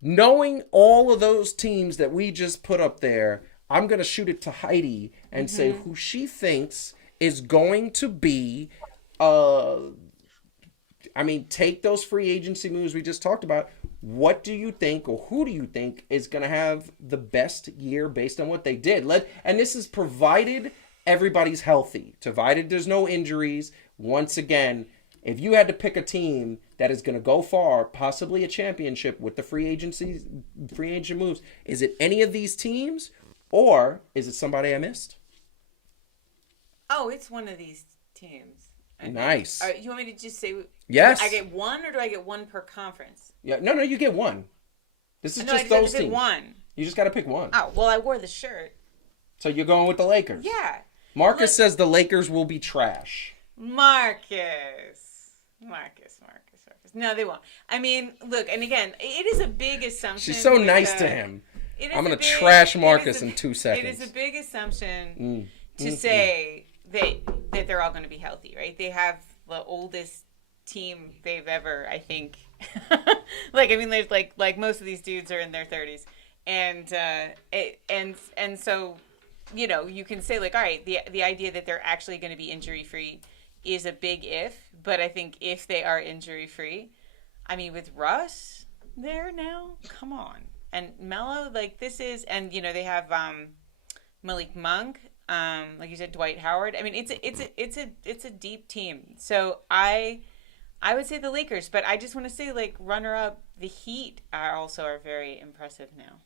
knowing all of those teams that we just put up there, I'm going to shoot it to Heidi and say who she thinks is going to be take those free agency moves we just talked about. What do you think, or who do you think is going to have the best year based on what they did? And this is provided everybody's healthy, provided there's no injuries. Once again, if you had to pick a team that is going to go far, possibly a championship with the free agent moves, is it any of these teams, or is it somebody I missed? Oh, it's one of these teams. Nice. You want me to just say... Yes. I get one, or do I get one per conference? Yeah. No, you get one. This is just those teams. One. You just got to pick one. Oh, well, I wore the shirt. So you're going with the Lakers? Yeah. Marcus says the Lakers will be trash. Marcus. No, they won't. I mean, look, and again, it is a big assumption. She's so nice to him. I'm going to trash Marcus in 2 seconds. It is a big assumption to say that they're all going to be healthy, right? They have the oldest team they've ever, I think. There's like most of these dudes are in their 30s, and so, you know, you can say like, all right, the idea that they're actually going to be injury free is a big if, but I think if they are injury free, I mean, with Russ there now, come on, and Melo, like this is, and you know they have Malik Monk. Like you said, Dwight Howard. I mean, it's a deep team. So I would say the Lakers, but I just want to say, like, runner up, the Heat are very impressive now.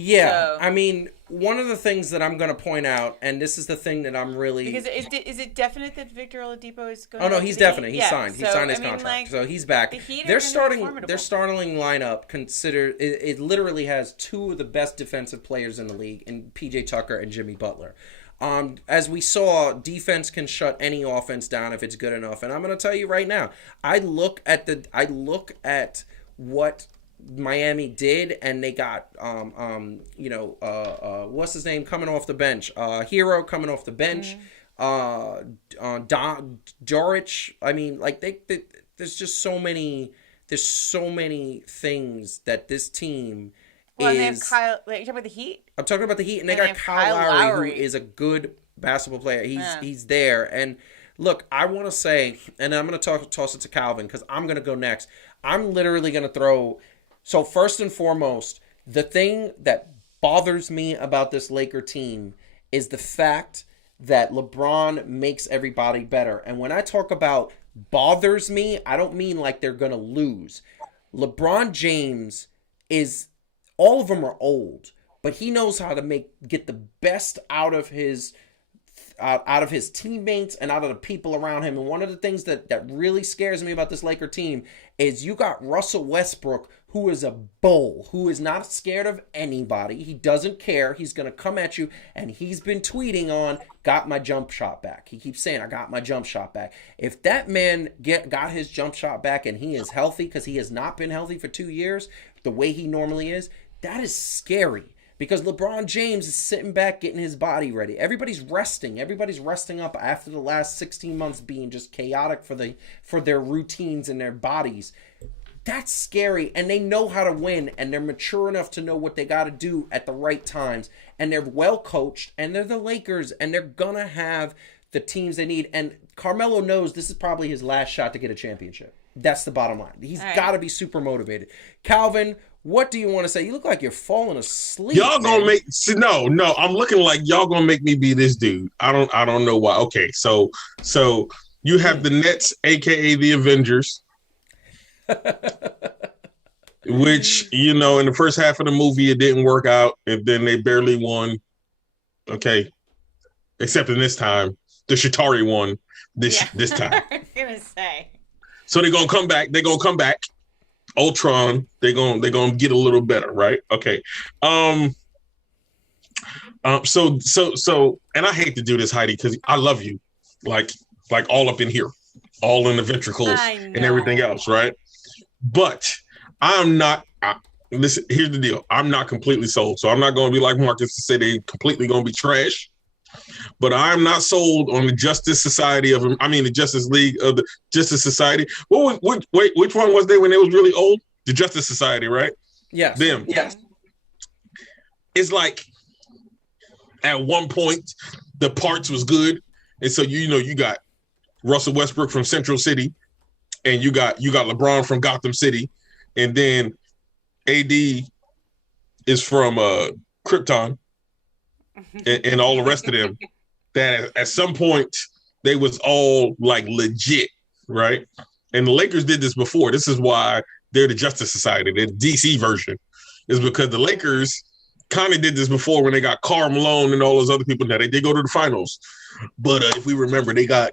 Yeah, So, I mean, one of the things that I'm going to point out, and this is the thing that I'm really... Because is it definite that Victor Oladipo is going? Oh no, to he's the definite. Heat? He's signed. He signed his contract, like, so he's back. The Heat Their are starting, formidable. their starting lineup it literally has two of the best defensive players in the league, in PJ Tucker and Jimmy Butler. As we saw, defense can shut any offense down if it's good enough. And I'm going to tell you right now, I look at what Miami did, and they got what's his name coming off the bench, Hero coming off the bench, Doric. I mean, like there's just so many things that this team Well, is. and they have Kyle. Like, you're talking about the Heat? I'm talking about the Heat, and they And got Kyle Lowry, who is a good basketball player. He's there, and look, I want to say, and I'm going to toss it to Calvin because I'm going to go next. I'm literally going to throw. So first and foremost, the thing that bothers me about this Laker team is the fact that LeBron makes everybody better. And when I talk about bothers me, I don't mean like they're going to lose. LeBron James all of them are old, but he knows how to get the best out of his teammates and out of the people around him. And one of the things that really scares me about this Laker team is you got Russell Westbrook, who is a bull, who is not scared of anybody. He doesn't care. He's going to come at you, and he's been tweeting on, got my jump shot back. He keeps saying, I got my jump shot back. If that man got his jump shot back and he is healthy, because he has not been healthy for 2 years, the way he normally is, that is scary. Because LeBron James is sitting back getting his body ready. Everybody's resting. Everybody's resting up after the last 16 months being just chaotic for their routines and their bodies. That's scary, and they know how to win, and they're mature enough to know what they got to do at the right times, and they're well coached, and they're the Lakers, and they're gonna have the teams they need. And Carmelo knows this is probably his last shot to get a championship. That's the bottom line. He's got to be super motivated. Calvin, what do you want to say? You look like you're falling asleep. Y'all gonna no. I'm looking like y'all gonna make me be this dude. I don't know why. Okay, so you have the Nets, aka the Avengers, which in the first half of the movie it didn't work out, and then they barely won. Okay, except in this time, the Shatari won this time. I was gonna say. So they're gonna come back. Ultron, they're gonna get a little better, right? Okay. So, and I hate to do this, Heidi, because I love you, like all up in here, all in the ventricles and everything else, right? But I'm not. Listen, here's the deal. I'm not completely sold, so I'm not going to be like Marcus to say they completely going to be trash. But I'm not sold on the Justice League of the Justice Society. Wait, which one was they when they was really old? The Justice Society, right? Yes. Them. Yes. It's like at one point the parts was good, and so you got Russell Westbrook from Central City, and you got LeBron from Gotham City, and then AD is from Krypton. And all the rest of them, that at some point they was all like legit, right? And the Lakers did this before. This is why they're the Justice Society. They're the DC version, is because the Lakers kind of did this before when they got Karl Malone and all those other people. Now they did go to the finals, but if we remember, they got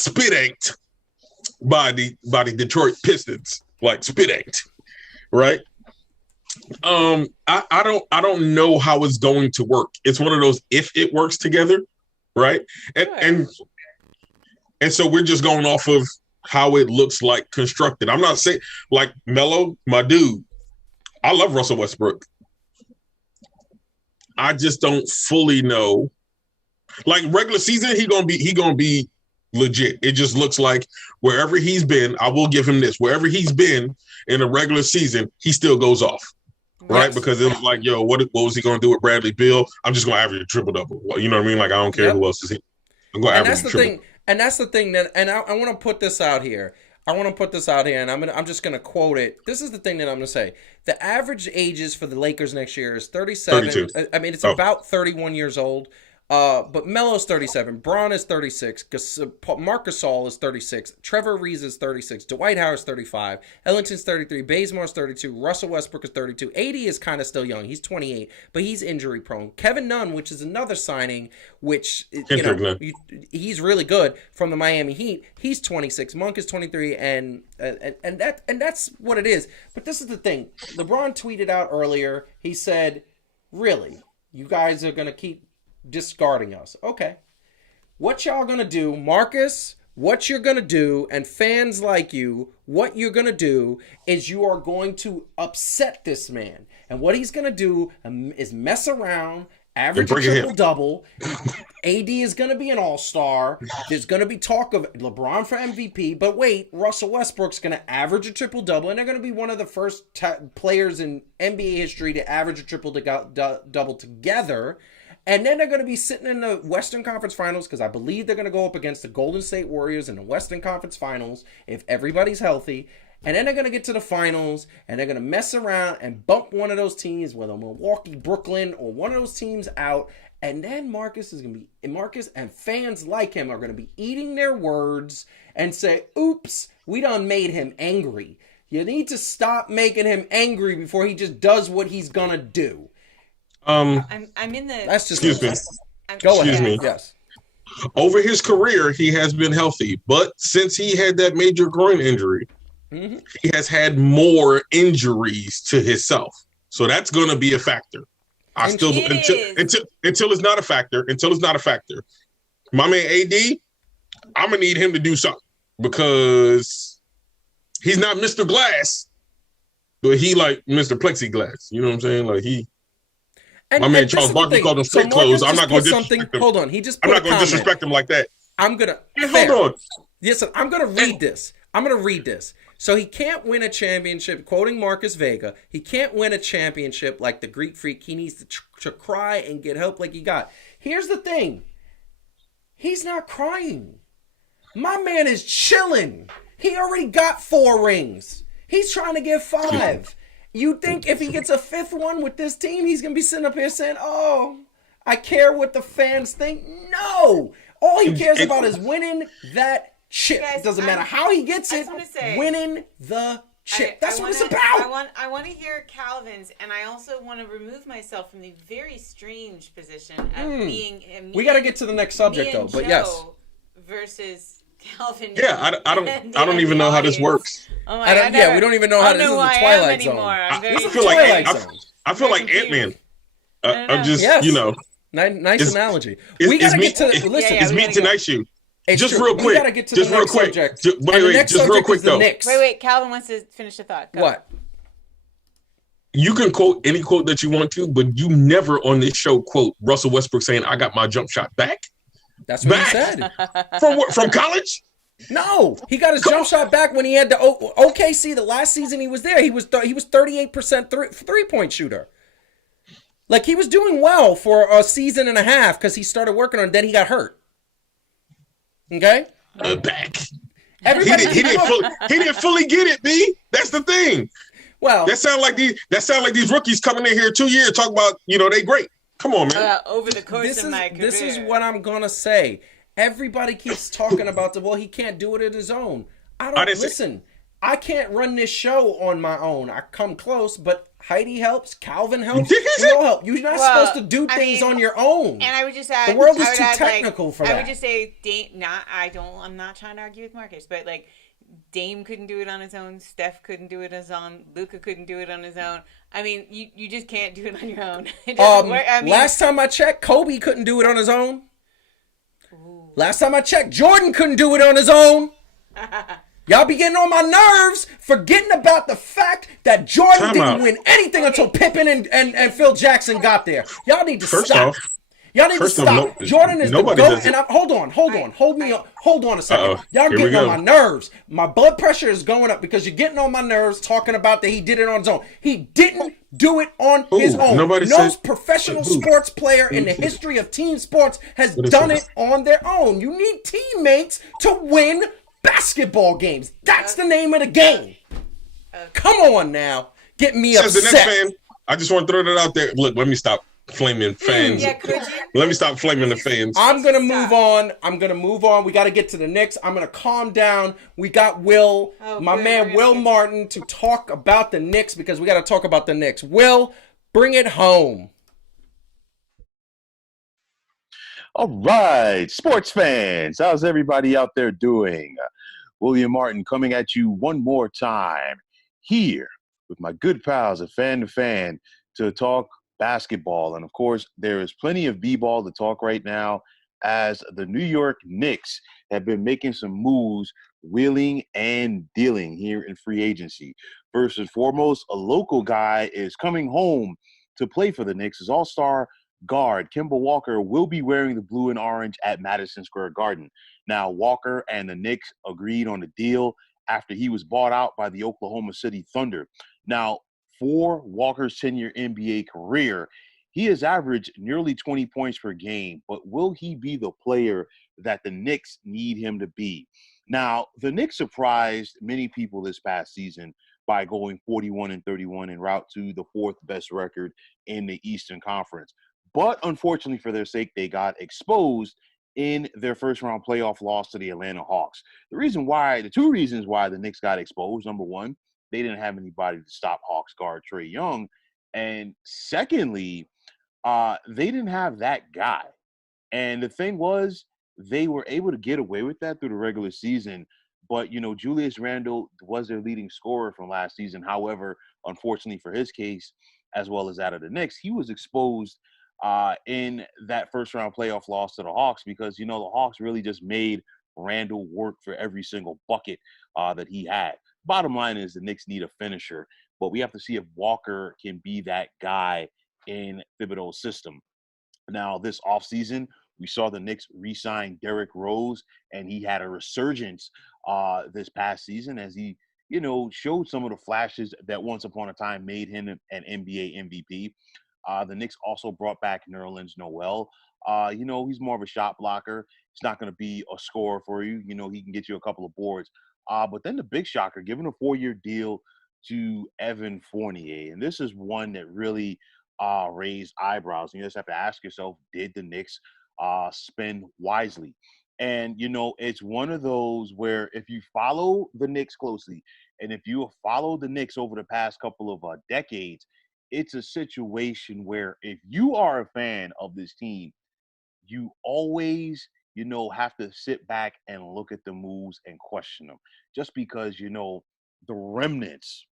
spit inked by the Detroit Pistons, like spit inked, right? I don't know how it's going to work. It's one of those if it works together, right? And so we're just going off of how it looks like constructed. I'm not saying like Melo, my dude. I love Russell Westbrook. I just don't fully know. Like regular season, he gonna be legit. It just looks like wherever he's been, I will give him this. Wherever he's been in a regular season, he still goes off. Right, yes. Because it was like, yo, what was he going to do with Bradley Beal? I'm just going to average a triple double. You know what I mean? Like, I don't care who else is he. I'm going to average a triple. And that's the thing that, and I want to put this out here. And I'm just going to quote it. This is the thing that I'm going to say. The average ages for the Lakers next year is 37. 32. I mean, it's about 31 years old. But Melo's 37. Braun is 36. Marc Gasol is 36. Trevor Ariza is 36. Dwight Howard's 35. Ellington's 33. Bazemore's 32. Russell Westbrook is 32. AD is kind of still young. He's 28, but he's injury prone. Kevin Nunn, which is another signing, which he's really good from the Miami Heat. He's 26. Monk is 23, and that's what it is. But this is the thing. LeBron tweeted out earlier. He said, "Really, you guys are gonna keep discarding us? Okay. What y'all gonna do, Marcus? What you're gonna do, and fans like you, what you're gonna do is you are going to upset this man. And what he's gonna do is mess around, average a triple-double. AD is gonna be an all-star. There's gonna be talk of LeBron for MVP. But wait, Russell Westbrook's gonna average a triple-double, and they're gonna be one of the first players in NBA history to average a triple-double together. And then they're going to be sitting in the Western Conference Finals, because I believe they're going to go up against the Golden State Warriors in the Western Conference Finals if everybody's healthy. And then they're going to get to the finals, and they're going to mess around and bump one of those teams, whether Milwaukee, Brooklyn, or one of those teams out. And then Marcus and fans like him are going to be eating their words and say, oops, we done made him angry. You need to stop making him angry before he just does what he's going to do." I'm in the. That's just excuse me. Go excuse ahead. me. Yes. Over his career, he has been healthy, but since he had that major groin injury, he has had more injuries to himself. So that's going to be a factor. Until it's not a factor. Until it's not a factor. My man AD, I'm gonna need him to do something, because he's not Mr. Glass, but he like Mr. Plexiglass. You know what I'm saying? Like he. My man Charles Barkley called them fake clothes. I'm not going to disrespect him. Hold on, he just. I'm not going to disrespect him like that. I'm gonna. Hold on. Yes, I'm gonna read this. So he can't win a championship. Quoting Marcus Vega, he can't win a championship like the Greek Freak. He needs to cry and get help like he got. Here's the thing. He's not crying. My man is chilling. He already got 4 rings. He's trying to get 5. You think if he gets a 5th one with this team, he's going to be sitting up here saying, oh, I care what the fans think? No. All he cares about is winning that chip. It doesn't matter how he gets it, winning the chip. That's what it's about. I want to hear Calvin's, and I also want to remove myself from the very strange position of being... we got to get to the next subject, though, but yes. Versus... Calvin. Yeah, I don't even know how this works. Oh my God, we don't even know how this is the Twilight Zone. I feel like Ant-Man. I'm just, nice analogy. We gotta get to listen. It's me tonight, you. Just real quick. We gotta get to the next subject. Wait, just real quick though. Wait. Calvin wants to finish the thought. Go. What? You can quote any quote that you want to, but you never on this show quote Russell Westbrook saying, "I got my jump shot back." That's what he said. From what? From college? No, he got his jump shot back when he had the OKC. The last season he was there, he was 38% three-point shooter. Like he was doing well for a season and a half because he started working on it. Then he got hurt. Okay. Back. He didn't fully get it, B. That's the thing. Well, that sound like these rookies coming in here 2 years talking about they great. Come on, man. Over the course of my career. This is what I'm going to say. Everybody keeps talking about he can't do it on his own. I can't run this show on my own. I come close, but Heidi helps. Calvin helps. We all help. You're not supposed to do things on your own. And I would just add, the world is too technical for that. I would just say, I'm not trying to argue with Marcus, but Dame couldn't do it on his own. Steph couldn't do it on his own. Luka couldn't do it on his own. I mean, you just can't do it on your own. It doesn't work. Last time I checked, Kobe couldn't do it on his own. Ooh. Last time I checked, Jordan couldn't do it on his own. Y'all be getting on my nerves, forgetting about the fact that Jordan didn't win anything until Pippen and Phil Jackson got there. Y'all need to stop. Y'all need to stop. Jordan is the GOAT. And hold on a second. Y'all getting on my nerves. My blood pressure is going up because you're getting on my nerves talking about that he did it on his own. He didn't do it on his own. No professional sports player in the history of team sports has done it on their own. You need teammates to win basketball games. That's the name of the game. Come on now. Get me upset. Says the next fan. I just want to throw that out there. Look, let me stop. flaming fans. Yeah, could you? Let me stop flaming the fans. I'm going to move on. We got to get to the Knicks. I'm going to calm down. We got Will, my man Will Martin, to talk about the Knicks because we got to talk about the Knicks. Will, bring it home. All right, sports fans, how's everybody out there doing? William Martin coming at you one more time here with my good pals at Fan2Fan to talk basketball. And of course, there is plenty of b-ball to talk right now as the New York Knicks have been making some moves, wheeling and dealing here in free agency. First and foremost, a local guy is coming home to play for the Knicks. His all-star guard, Kemba Walker, will be wearing the blue and orange at Madison Square Garden. Now, Walker and the Knicks agreed on a deal after he was bought out by the Oklahoma City Thunder. Now, for Walker's 10-year NBA career, he has averaged nearly 20 points per game, but will he be the player that the Knicks need him to be? Now, the Knicks surprised many people this past season by going 41-31 en route to the fourth best record in the Eastern Conference. But unfortunately for their sake, they got exposed in their first-round playoff loss to the Atlanta Hawks. The two reasons why the Knicks got exposed, number one, they didn't have anybody to stop Hawks guard Trae Young. And secondly, they didn't have that guy. And the thing was, they were able to get away with that through the regular season. But, Julius Randle was their leading scorer from last season. However, unfortunately for his case, as well as that of the Knicks, he was exposed in that first-round playoff loss to the Hawks because, the Hawks really just made Randle work for every single bucket that he had. Bottom line is the Knicks need a finisher, but we have to see if Walker can be that guy in Thibodeau's system. Now, this offseason, we saw the Knicks re-sign Derrick Rose, and he had a resurgence this past season as he, showed some of the flashes that once upon a time made him an NBA MVP. The Knicks also brought back Nerlens Noel. He's more of a shot blocker. He's not going to be a scorer for you. He can get you a couple of boards. But then the big shocker, given a 4-year deal to Evan Fournier. And this is one that really raised eyebrows. You just have to ask yourself, did the Knicks spend wisely? And, it's one of those where if you follow the Knicks closely, and if you have followed the Knicks over the past couple of decades, it's a situation where if you are a fan of this team, you always, have to sit back and look at the moves and question them. Just because, the remnants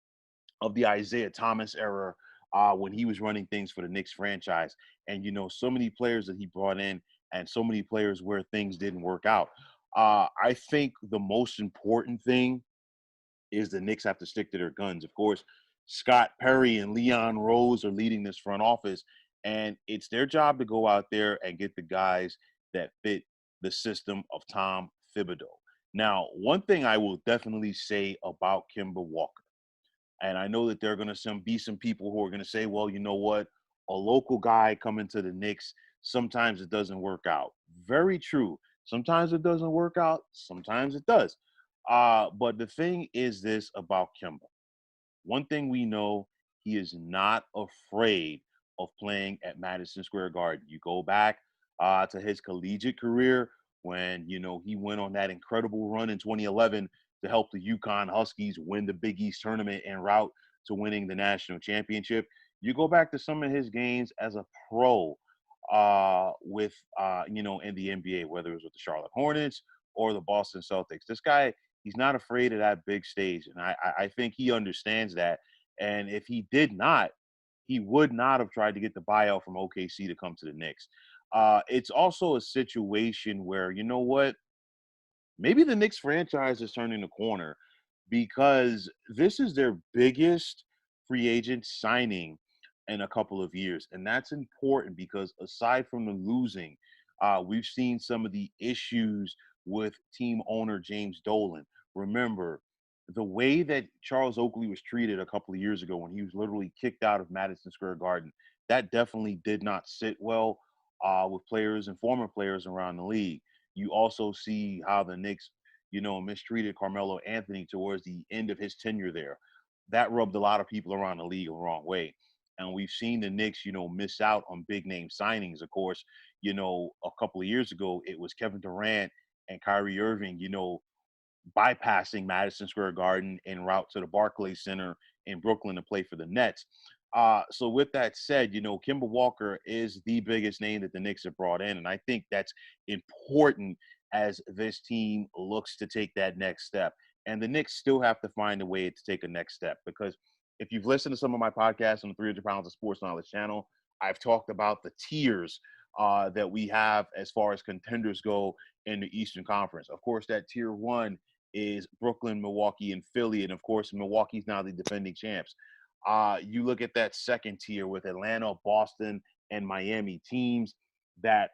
of the Isaiah Thomas era when he was running things for the Knicks franchise. And, so many players that he brought in and so many players where things didn't work out. I think the most important thing is the Knicks have to stick to their guns. Of course, Scott Perry and Leon Rose are leading this front office, and it's their job to go out there and get the guys that fit the system of Tom Thibodeau. Now, one thing I will definitely say about Kemba Walker, and I know that there are going to be some people who are going to say, well, you know what, a local guy coming to the Knicks, sometimes it doesn't work out. Very true. Sometimes it doesn't work out. Sometimes it does. But the thing is this about Kemba. One thing we know, he is not afraid of playing at Madison Square Garden. You go back to his collegiate career when, he went on that incredible run in 2011 to help the UConn Huskies win the Big East tournament en route to winning the national championship. You go back to some of his games as a pro with, in the NBA, whether it was with the Charlotte Hornets or the Boston Celtics. This guy, he's not afraid of that big stage. And I think he understands that. And if he did not, he would not have tried to get the buyout from OKC to come to the Knicks. It's also a situation where, you know what, maybe the Knicks franchise is turning the corner because this is their biggest free agent signing in a couple of years. And that's important because aside from the losing, we've seen some of the issues with team owner James Dolan. Remember, the way that Charles Oakley was treated a couple of years ago when he was literally kicked out of Madison Square Garden, that definitely did not sit well with players and former players around the league. You also see how the Knicks, mistreated Carmelo Anthony towards the end of his tenure there. That rubbed a lot of people around the league the wrong way. And we've seen the Knicks, miss out on big name signings. Of course, a couple of years ago, it was Kevin Durant and Kyrie Irving, bypassing Madison Square Garden en route to the Barclays Center in Brooklyn to play for the Nets. So with that said, Kemba Walker is the biggest name that the Knicks have brought in. And I think that's important as this team looks to take that next step. And the Knicks still have to find a way to take a next step, because if you've listened to some of my podcasts on the 300 Pounds of Sports Knowledge channel, I've talked about the tiers that we have as far as contenders go in the Eastern Conference. Of course, that tier 1 is Brooklyn, Milwaukee, and Philly. And of course, Milwaukee's now the defending champs. You look at that second tier with Atlanta, Boston, and Miami, teams that,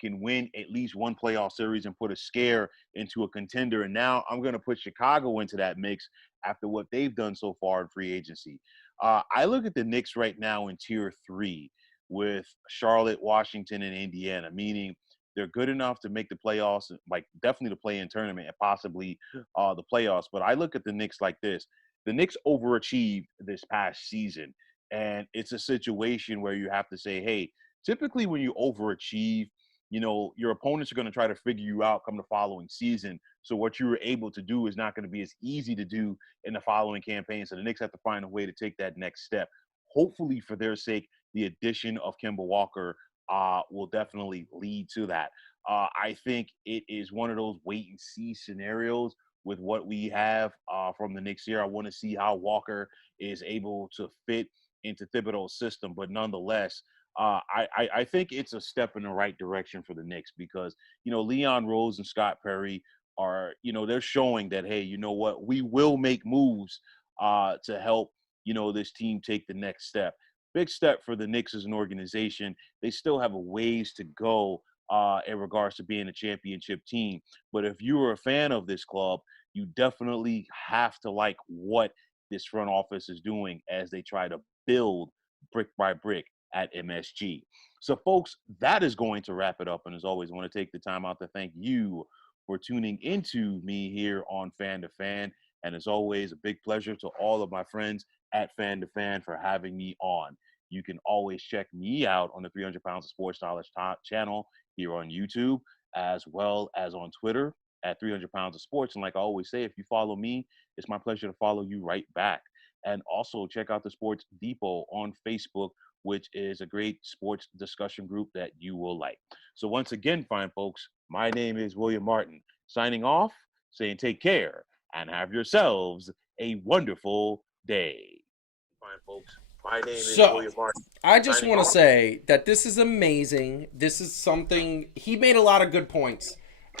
can win at least one playoff series and put a scare into a contender. And now I'm going to put Chicago into that mix after what they've done so far in free agency. I look at the Knicks right now in tier 3 with Charlotte, Washington, and Indiana, meaning they're good enough to make the playoffs, like definitely the play-in tournament and possibly the playoffs. But I look at the Knicks like this. The Knicks overachieved this past season, and it's a situation where you have to say, hey, typically when you overachieve, your opponents are going to try to figure you out come the following season. So what you were able to do is not going to be as easy to do in the following campaign. So the Knicks have to find a way to take that next step. Hopefully, for their sake, the addition of Kemba Walker will definitely lead to that. I think it is one of those wait-and-see scenarios with what we have from the Knicks here. I want to see how Walker is able to fit into Thibodeau's system. But nonetheless, I think it's a step in the right direction for the Knicks because, Leon Rose and Scott Perry are, they're showing that, hey, you know what, we will make moves to help, this team take the next step. Big step for the Knicks as an organization. They still have a ways to go in regards to being a championship team. But if you are a fan of this club, you definitely have to like what this front office is doing as they try to build brick by brick at MSG. So, folks, that is going to wrap it up. And as always, I want to take the time out to thank you for tuning into me here on Fan2Fan. And as always, a big pleasure to all of my friends at Fan2Fan for having me on. You can always check me out on the 300 Pounds of Sports Knowledge channel here on YouTube, as well as on Twitter at 300 Pounds of Sports. And like I always say, if you follow me, it's my pleasure to follow you right back. And also check out the Sports Depot on Facebook, which is a great sports discussion group that you will like. So once again, fine folks, my name is William Martin, signing off, saying take care and have yourselves a wonderful day. Fine folks, my name is William Martin. I just want to say that this is amazing. This is something, he made a lot of good points.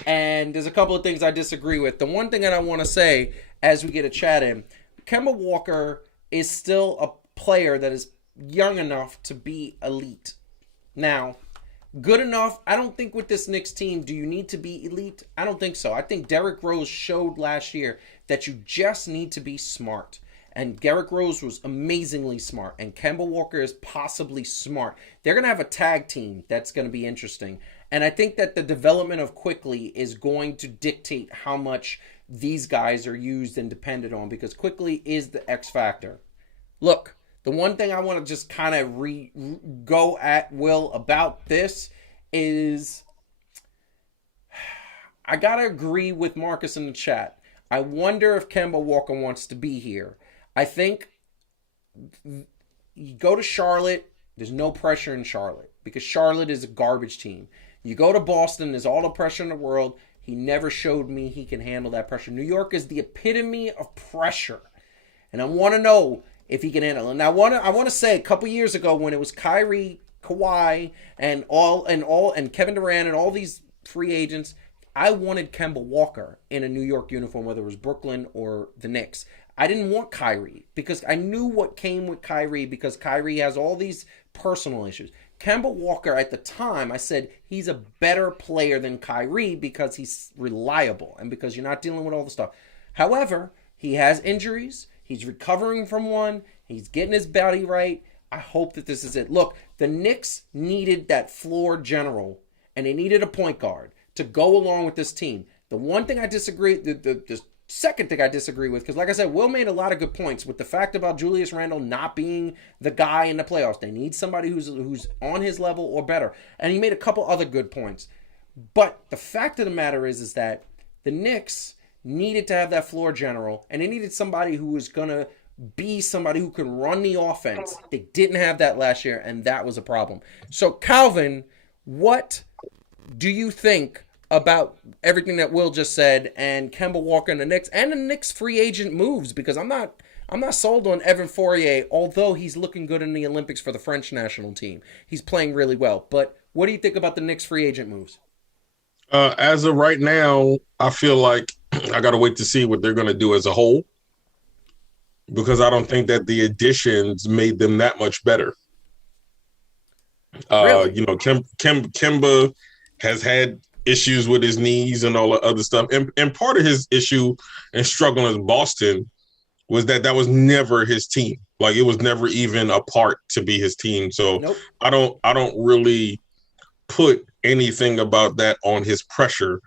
And there's a couple of things I disagree with. The one thing that I want to say as we get a chat in, Kemba Walker is still a player that is young enough to be elite. Now, good enough, I don't think with this Knicks team, do you need to be elite? I don't think so. I think Derrick Rose showed last year that you just need to be smart. And Derrick Rose was amazingly smart. And Kemba Walker is possibly smart. They're going to have a tag team that's going to be interesting. And I think that the development of Quickly is going to dictate how much these guys are used and depended on. Because Quickly is the X factor. Look, the one thing I want to just kind of go at Will about this is I got to agree with Marcus in the chat. I wonder if Kemba Walker wants to be here. I think you go to Charlotte, there's no pressure in Charlotte because Charlotte is a garbage team. You go to Boston, there's all the pressure in the world. He never showed me he can handle that pressure. New York is the epitome of pressure. And I want to know if he can handle it. And I want to say a couple years ago when it was Kyrie, Kawhi, and Kevin Durant and all these free agents, I wanted Kemba Walker in a New York uniform, whether it was Brooklyn or the Knicks. I didn't want Kyrie because I knew what came with Kyrie because Kyrie has all these personal issues. Kemba Walker at the time, I said he's a better player than Kyrie because he's reliable and because you're not dealing with all the stuff. However, he has injuries. He's recovering from one. He's getting his body right. I hope that this is it. Look, the Knicks needed that floor general, and they needed a point guard to go along with this team. The one thing I disagree, the second thing I disagree with, because like I said, Will made a lot of good points with the fact about Julius Randle not being the guy in the playoffs. They need somebody who's on his level or better. And he made a couple other good points. But the fact of the matter is that the Knicks needed to have that floor general, and they needed somebody who was going to be somebody who can run the offense. They didn't have that last year, and that was a problem. So, Calvin, what do you think about everything that Will just said and Kemba Walker and the Knicks free agent moves? Because I'm not sold on Evan Fournier, although he's looking good in the Olympics for the French national team. He's playing really well. But what do you think about the Knicks free agent moves? As of right now, I feel like I got to wait to see what they're going to do as a whole, because I don't think that the additions made them that much better. Really? You know, Kemba has had issues with his knees and all the other stuff. And part of his issue and struggle in Boston was that was never his team. Like, it was never even a part to be his team. So nope. I don't really put anything about that on his pressure,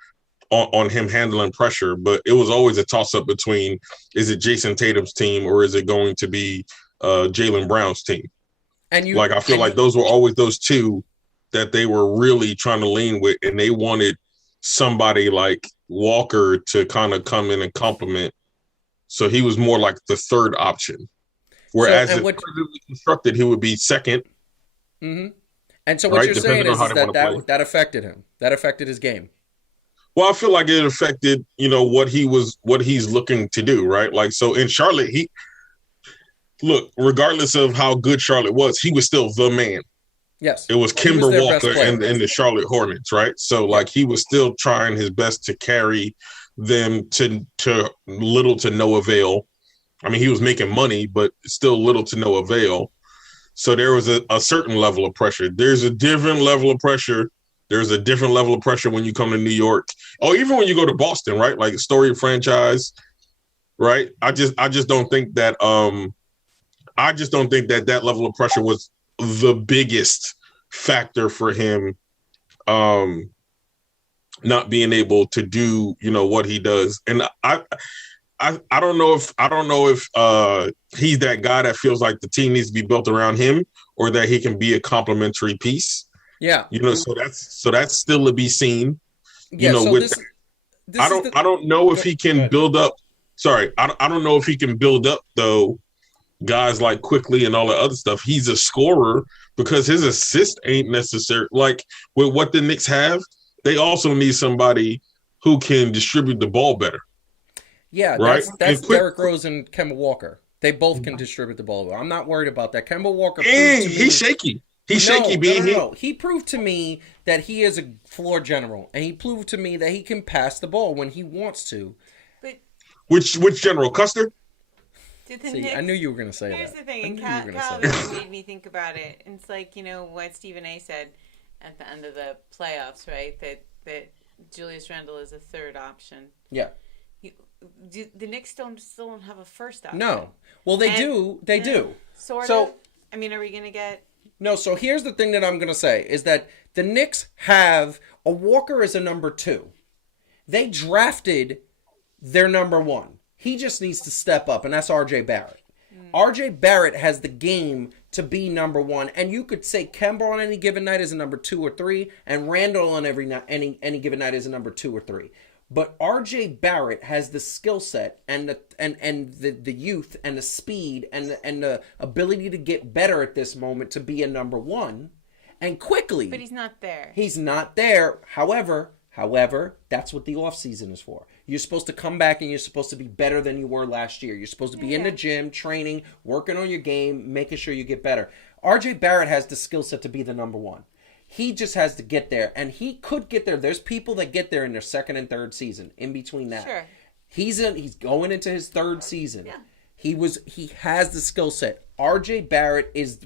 on him handling pressure. But it was always a toss-up between, is it Jason Tatum's team or is it going to be Jaylen Brown's team? And I feel like those were always those two that they were really trying to lean with, and they wanted somebody like Walker to kind of come in and complement. So he was more like the third option. Whereas if presently constructed, he would be second. Mm-hmm. And so what you're saying is that affected him. That affected his game. Well, I feel like it affected, what he's looking to do, right? Like, so in Charlotte, regardless of how good Charlotte was, he was still the man. Yes. It was Kemba Walker and the Charlotte Hornets, right? So, he was still trying his best to carry them to little to no avail. I mean, he was making money, but still little to no avail. So there was a certain level of pressure. There's a different level of pressure. There's a different level of pressure when you come to New York, or even when you go to Boston, right? Like, storied franchise, right? I just don't think that that level of pressure was the biggest factor for him not being able to do, what he does. And I don't know if he's that guy that feels like the team needs to be built around him, or that he can be a complementary piece. Yeah. So that's still to be seen. Yeah, I don't know if he can build up. Sorry, I don't know if he can build up though guys like quickly and all the other stuff. He's a scorer, because his assist ain't necessary. Like, with what the Knicks have, they also need somebody who can distribute the ball better. Yeah, right? That's Derrick Rose and Kemba Walker. They both can distribute the ball. I'm not worried about that. Kemba Walker he's shaky. No. He proved to me that he is a floor general, and he proved to me that he can pass the ball when he wants to. But which general? Custer? I knew you were going to say here's that. The thing, and Calvin made me think about it. It's like, what Stephen A. said at the end of the playoffs, right? That Julius Randle is a third option. Yeah. The Knicks still don't have a first option. No. Well, they do. They do. Sort of. I mean, are we going to get... No, so here's the thing that I'm going to say, is that the Knicks have a Walker as a number 2. They drafted their number 1. He just needs to step up, and that's R.J. Barrett. R.J. Barrett has the game to be number 1, and you could say Kemba on any given night is a number 2 or 3, and Randall on any given night is a number 2 or 3. But R.J. Barrett has the skill set and the youth and the speed and the ability to get better at this moment to be a number 1, and quickly. But he's not there. He's not there. However, that's what the offseason is for. You're supposed to come back and you're supposed to be better than you were last year. You're supposed to be in the gym, training, working on your game, making sure you get better. R.J. Barrett has the skill set to be the number 1. He just has to get there, and he could get there. There's people that get there in their second and third season. In between that, sure. He's going into his third season. Yeah. He has the skill set. R.J. Barrett is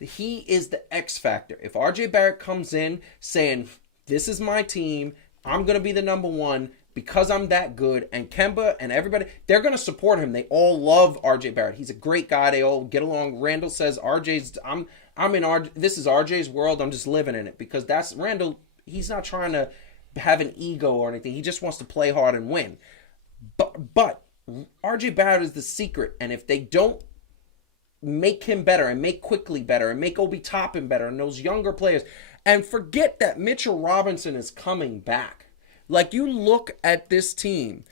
he is the X factor. If R.J. Barrett comes in saying, "This is my team. I'm going to be the number 1 because I'm that good," and Kemba and everybody, they're going to support him. They all love R.J. Barrett. He's a great guy. They all get along. Randall says, this is RJ's world. I'm just living in it, because that's Randall. He's not trying to have an ego or anything. He just wants to play hard and win. But R.J. Barrett is the secret, and if they don't make him better and make Quickly better and make Obi Toppin better and those younger players, and forget that Mitchell Robinson is coming back. Like, you look at this team,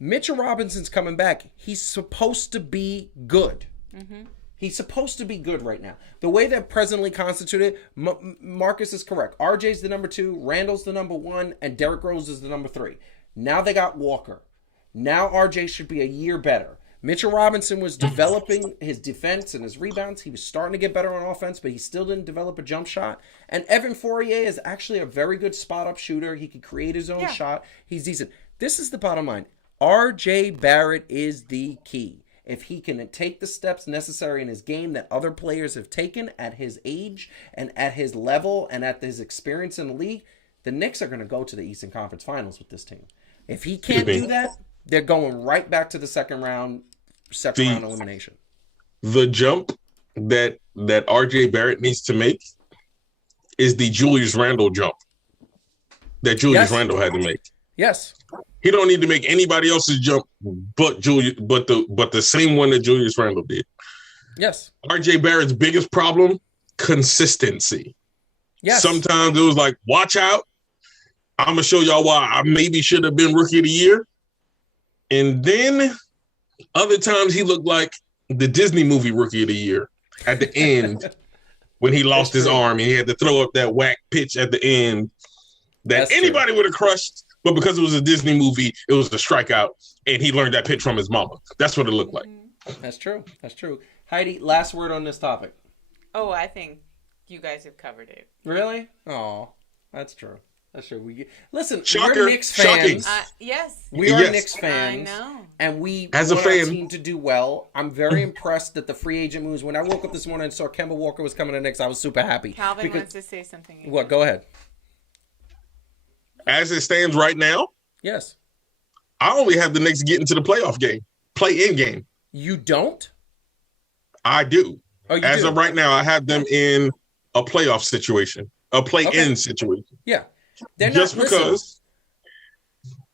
Mitchell Robinson's coming back. He's supposed to be good. Mm-hmm. He's supposed to be good right now. The way they're presently constituted, Marcus is correct. RJ's the number 2, Randall's the number 1, and Derrick Rose is the number 3. Now they got Walker. Now RJ should be a year better. Mitchell Robinson was developing his defense and his rebounds. He was starting to get better on offense, but he still didn't develop a jump shot. And Evan Fournier is actually a very good spot-up shooter. He can create his own shot. He's decent. This is the bottom line. R.J. Barrett is the key. If he can take the steps necessary in his game that other players have taken at his age and at his level and at his experience in the league, the Knicks are going to go to the Eastern Conference Finals with this team. If he can't do that, they're going right back to the second round elimination. The jump that R.J. Barrett needs to make is the Julius Randle jump that Julius Randle had to make. Yes. He don't need to make anybody else's jump but the same one that Julius Randle did. Yes. R.J. Barrett's biggest problem, consistency. Yes. Sometimes it was like, watch out. I'm going to show y'all why I maybe should have been Rookie of the Year. And then other times he looked like the Disney movie Rookie of the Year at the end when he lost his arm and he had to throw up that whack pitch at the end that anybody would have crushed. But because it was a Disney movie, it was a strikeout, and he learned that pitch from his mama. That's what it looked like. That's true. That's true. Heidi, last word on this topic. Oh, I think you guys have covered it. Really? Oh, that's true. That's true. Listen, Shocker. We're Knicks fans. Yes. We are Knicks fans. I know. And we want our team to do well. I'm very impressed that the free agent moves. When I woke up this morning and saw Kemba Walker was coming to Knicks, I was super happy. Calvin wants to say something again. What? Go ahead. As it stands right now, yes, I only have the Knicks getting to the play-in game. You don't? I do. Oh, you As do? of right now, I have them in a playoff situation, a play-in situation. Yeah, they're just not, because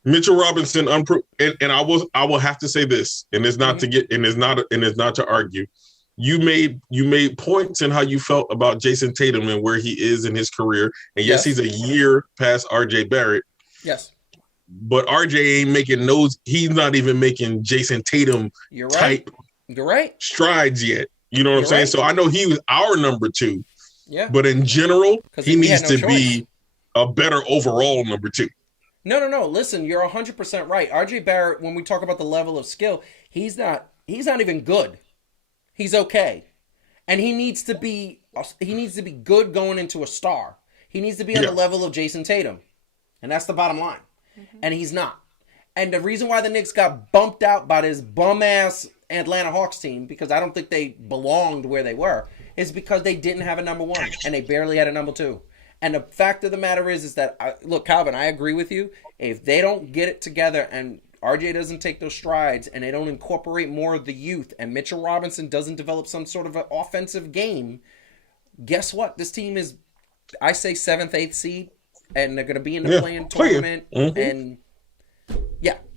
Mitchell Robinson and I will have to say this, and it's not to get, and it's not to argue. You made points in how you felt about Jason Tatum and where he is in his career. And yes, he's a year past RJ Barrett. Yes. But RJ ain't making he's not even making Jason Tatum type strides yet. You know what I'm saying? Right. So I know he was our number 2. Yeah. But in general, he needs to be a better overall number 2. No. Listen, you're 100% right. RJ Barrett, when we talk about the level of skill, he's not even good. He's okay. And he needs to be good going into a star. He needs to be on the level of Jason Tatum. And that's the bottom line. Mm-hmm. And he's not. And the reason why the Knicks got bumped out by this bum-ass Atlanta Hawks team, because I don't think they belonged where they were, is because they didn't have a number 1. And they barely had a number 2. And the fact of the matter is that, look, Calvin, I agree with you. If they don't get it together and RJ doesn't take those strides and they don't incorporate more of the youth and Mitchell Robinson doesn't develop some sort of an offensive game, guess what? This team is, I say, 7th, 8th seed, and they're going to be in the play-in tournament. Mm-hmm. And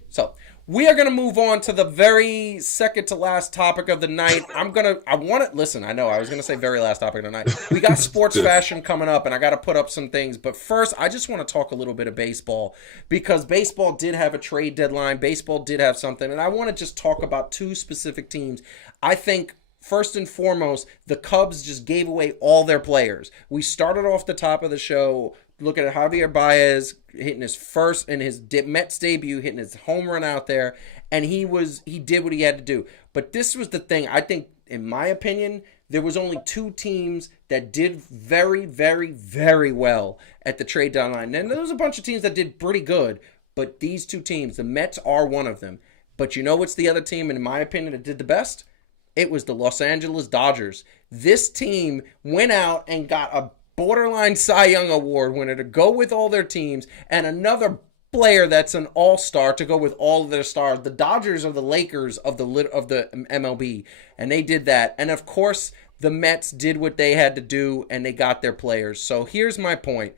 so we are going to move on to the very second to last topic of the night. I know I was going to say very last topic of the night. We got sports fashion coming up, and I got to put up some things. But first, I just want to talk a little bit of baseball, because baseball did have a trade deadline. Baseball did have something, and I want to just talk about 2 specific teams. I think, first and foremost, the Cubs just gave away all their players. We started off the top of the show looking at Javier Baez hitting his first in his Mets debut, hitting his home run out there, and he did what he had to do. But this was the thing. I think, in my opinion, there was only 2 teams that did very, very, very well at the trade deadline. And there was a bunch of teams that did pretty good, but these 2 teams, the Mets are one of them. But you know what's the other team, in my opinion, that did the best? It was the Los Angeles Dodgers. This team went out and got a borderline Cy Young Award winner to go with all their teams, and another player that's an all-star to go with all of their stars. The Dodgers are the Lakers of the MLB, and they did that. And of course, the Mets did what they had to do, and they got their players. So here's my point.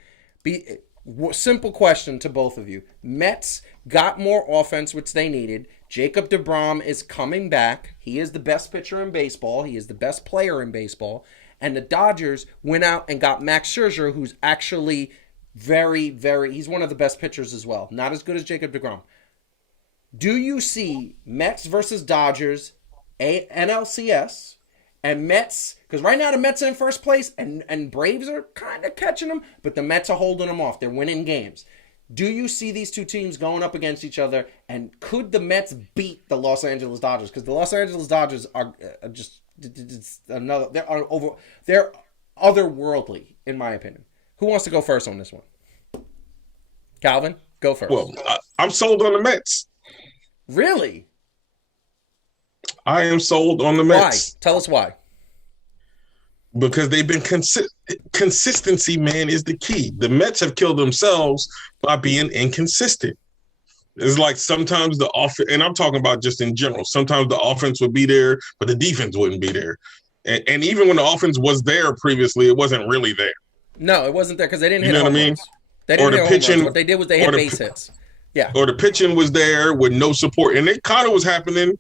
Simple question to both of you. Mets got more offense, which they needed. Jacob deGrom is coming back. He is the best pitcher in baseball. He is the best player in baseball. And the Dodgers went out and got Max Scherzer, who's actually very, very... He's one of the best pitchers as well. Not as good as Jacob deGrom. Do you see Mets versus Dodgers, NLCS, and Mets... Because right now the Mets are in first place, and Braves are kind of catching them, but the Mets are holding them off. They're winning games. Do you see these two teams going up against each other, and could the Mets beat the Los Angeles Dodgers? Because the Los Angeles Dodgers are just another. They're otherworldly, in my opinion. Who wants to go first on this one? Calvin, go first. Well, I'm sold on the Mets. Really? I am sold on the Mets. Why? Tell us why. Because they've been consistency, man, is the key. The Mets have killed themselves by being inconsistent. It's like sometimes the offense, and I'm talking about just in general, sometimes the offense would be there, but the defense wouldn't be there. And even when the offense was there previously, it wasn't really there. No, it wasn't there because they didn't hit home runs. Runs. They didn't hit home runs. What they did was they hit base hits. Yeah. Or the pitching was there with no support. And it kind of was happening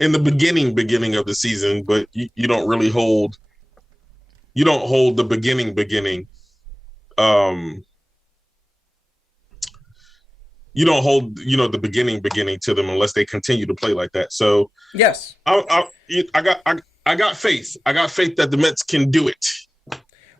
in the beginning of the season, but you don't really hold... You don't hold the beginning. You don't hold, the beginning to them unless they continue to play like that. So yes, I got faith. I got faith that the Mets can do it.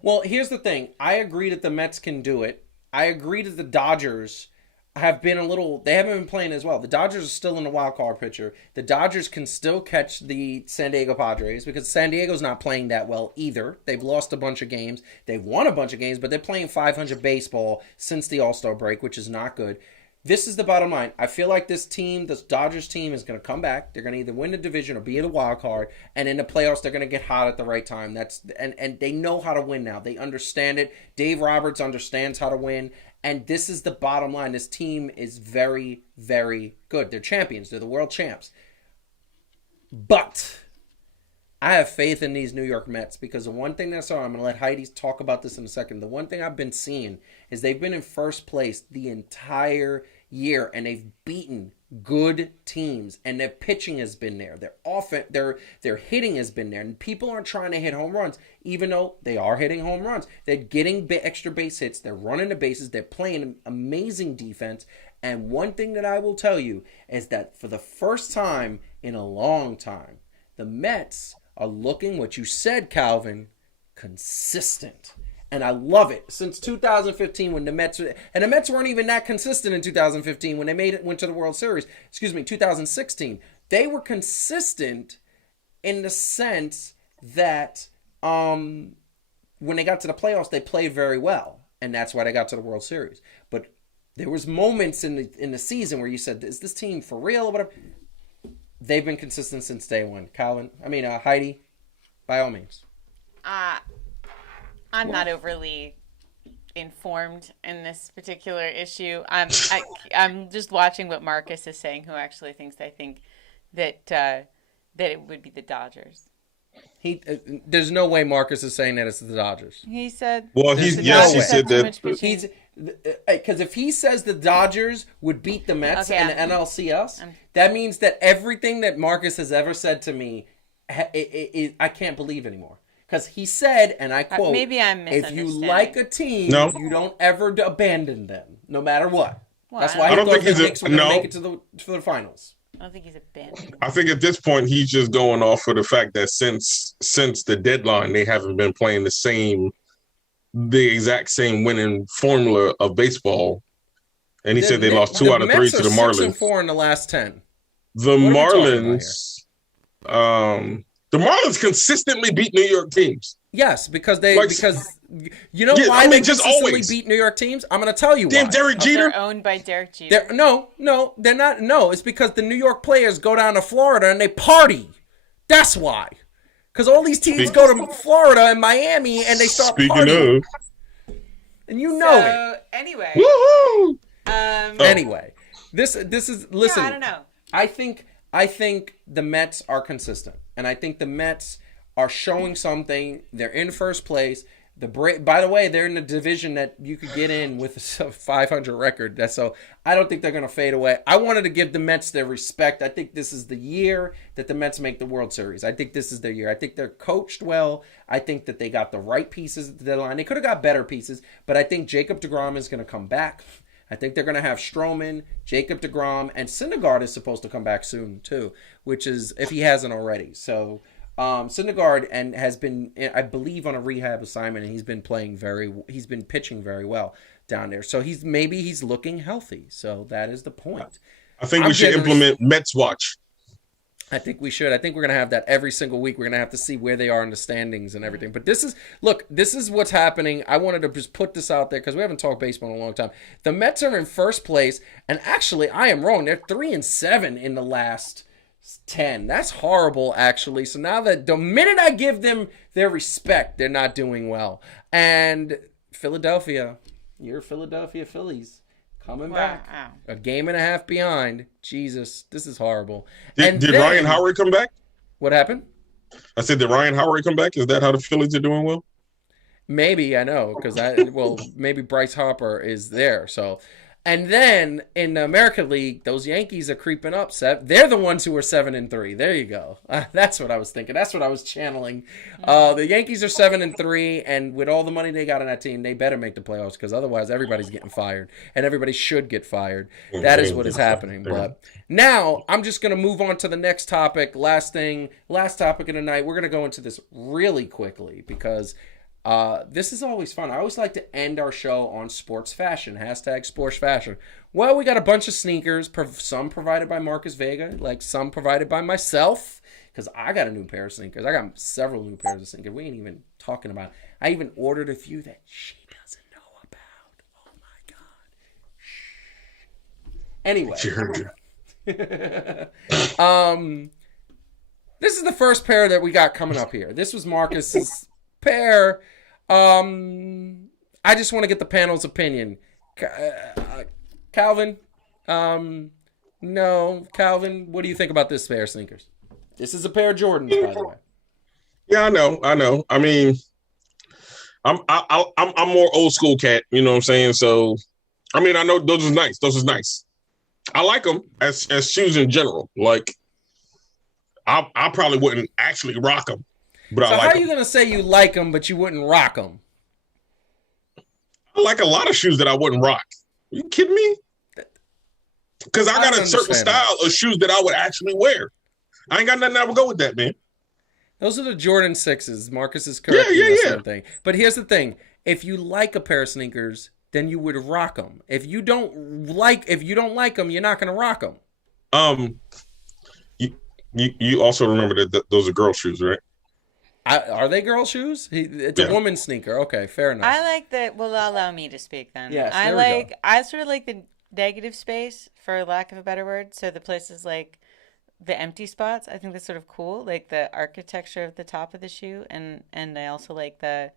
Well, here's the thing. I agree that the Mets can do it. I agree that the Dodgers have been they haven't been playing as well. The Dodgers are still in the wild card picture. The Dodgers can still catch the San Diego Padres because San Diego's not playing that well either. They've lost a bunch of games. They've won a bunch of games, but they're playing 500 baseball since the All-Star break, which is not good. This is the bottom line. I feel like this Dodgers team is going to come back. They're going to either win the division or be in the wild card, and in the playoffs they're going to get hot at the right time. And they know how to win now. They understand it. Dave Roberts understands how to win. And this is the bottom line. This team is very, very good. They're champions. They're the world champs. But I have faith in these New York Mets because the one thing I'm going to let Heidi talk about this in a second. The one thing I've been seeing is they've been in first place the entire year, and they've beaten good teams, and their pitching has been there. Their hitting has been there, and people aren't trying to hit home runs, even though they are hitting home runs. They're getting extra base hits. They're running the bases. They're playing amazing defense. And one thing that I will tell you is that for the first time in a long time, the Mets are looking, what you said, Calvin, consistent. And I love it. Since 2015 when the Mets weren't even that consistent in 2015 when they went to the World Series. 2016. They were consistent in the sense that when they got to the playoffs, they played very well. And that's why they got to the World Series. But there was moments in the season where you said, is this team for real or whatever? They've been consistent since day one. Heidi, by all means. I'm not overly informed in this particular issue. I'm just watching what Marcus is saying, who actually thinks that it would be the Dodgers. There's no way Marcus is saying that it's the Dodgers. He said. Well, he said that. Because if he says the Dodgers would beat the Mets and the NLCS, that means that everything that Marcus has ever said to me, I can't believe anymore. Because he said, and I quote, maybe I'm if you misunderstanding. like a team, you don't ever abandon them, no matter what. Well, that's why he thought the Knicks were going to make it to the finals. I don't think he's abandoned. I think at this point he's just going off for the fact that since the deadline they haven't been playing the exact same winning formula of baseball, and he said they lost 2 out of 3 to the Marlins. 6-4 in the last 10. The Marlins consistently beat New York teams. Yes, because why they just consistently always beat New York teams? I'm going to tell you why. Derek Jeter. They're owned by Derek Jeter. No, they're not. No, it's because the New York players go down to Florida and they party. That's why. Because all these teams go to Florida and Miami and they start partying. And you know it. Anyway. Woohoo! Anyway, this is listen. Yeah, I don't know. I think the Mets are consistent, and I think the Mets are showing something. They're in first place. By the way, they're in the division that you could get in with a 500 record. So I don't think they're going to fade away. I wanted to give the Mets their respect. I think this is the year that the Mets make the World Series. I think this is their year. I think they're coached well. I think that they got the right pieces at the deadline. They could have got better pieces, but I think Jacob deGrom is going to come back. I think they're going to have Stroman, Jacob deGrom, and Syndergaard is supposed to come back soon too, which is if he hasn't already. So Syndergaard has been, I believe, on a rehab assignment, and he's been pitching very well down there. So he's looking healthy. So that is the point. I think we should implement Mets Watch. I think we should. I think we're going to have that every single week. We're going to have to see where they are in the standings and everything. But this is what's happening. I wanted to just put this out there because we haven't talked baseball in a long time. The Mets are in first place, and actually, I am wrong. They're 3-7 in the last 10. That's horrible, actually. So now that the minute I give them their respect, they're not doing well. And Philadelphia, your Philadelphia Phillies coming back. A game and a half behind. Jesus, this is horrible. Did Ryan Howard come back? What happened? I said, did Ryan Howard come back? Is that how the Phillies are doing well? Maybe, I know, because maybe Bryce Harper is there. So. And then in the American League, those Yankees are creeping up. They're the ones who are 7-3. There you go. That's what I was thinking. That's what I was channeling. The Yankees are 7-3, and with all the money they got on that team, they better make the playoffs because otherwise everybody's getting fired, and everybody should get fired. That is what is happening. But now I'm just going to move on to the next topic. Last topic of the night. We're going to go into this really quickly because this is always fun. I always like to end our show on sports fashion. # sports fashion. Well, we got a bunch of sneakers, some provided by Marcus Vega, like some provided by myself, because I got a new pair of sneakers. I got several new pairs of sneakers. We ain't even talking about it. I even ordered a few that she doesn't know about. Oh my God. Anyway. She heard you. This is the first pair that we got coming up here. This was Marcus's pair. I just want to get the panel's opinion. Calvin, no, Calvin, what do you think about this pair of sneakers? This is a pair of Jordans, by the way. Yeah, I know. I mean, I'm more old school cat. You know what I'm saying? So, I mean, I know those are nice. I like them as shoes in general. Like, I probably wouldn't actually rock them. But so how are you going to say you like them, but you wouldn't rock them? I like a lot of shoes that I wouldn't rock. Are you kidding me? Because I got a certain style of shoes that I would actually wear. I ain't got nothing that would go with that, man. Those are the Jordan 6s. Marcus is correct. Yeah. Thing. But here's the thing. If you like a pair of sneakers, then you would rock them. If you don't like them, you're not going to rock them. You also remember that those are girl shoes, right? Are they girl shoes? It's a woman's sneaker. Okay, fair enough. I like that. Well, allow me to speak then. Yes, I sort of like the negative space, for lack of a better word. So the places like the empty spots, I think that's sort of cool. Like the architecture of the top of the shoe, and I also like the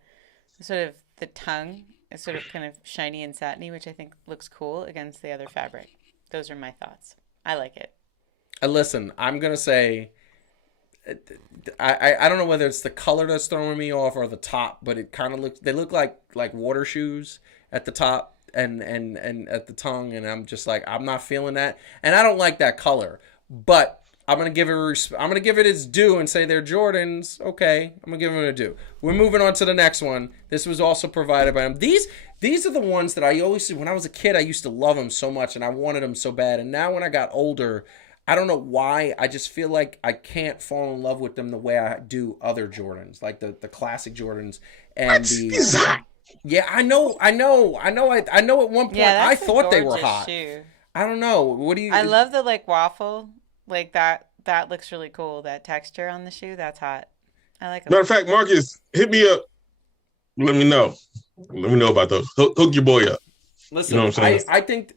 sort of the tongue is sort of kind of shiny and satiny, which I think looks cool against the other fabric. Those are my thoughts. I like it. Listen, I'm gonna say. I don't know whether it's the color that's throwing me off or the top, but it kind of they look like water shoes at the top and at the tongue, and I'm just like, I'm not feeling that, and I don't like that color, but I'm gonna give it its due and say they're Jordans. Okay, I'm gonna give them a due. We're moving on to the next one. This was also provided by them. These are the ones that I always, when I was a kid, I used to love them so much and I wanted them so bad, and now when I got older, I don't know why. I just feel like I can't fall in love with them the way I do other Jordans, like the classic Jordans and Yeah, I know. At one point, I thought they were hot. Shoe. I don't know. What do you? I love the waffle, like that. That looks really cool. That texture on the shoe, that's hot. I like it. Matter of fact, Marcus, hit me up. Let me know. Let me know about those. Hook your boy up. Listen, you know what I'm saying? I think.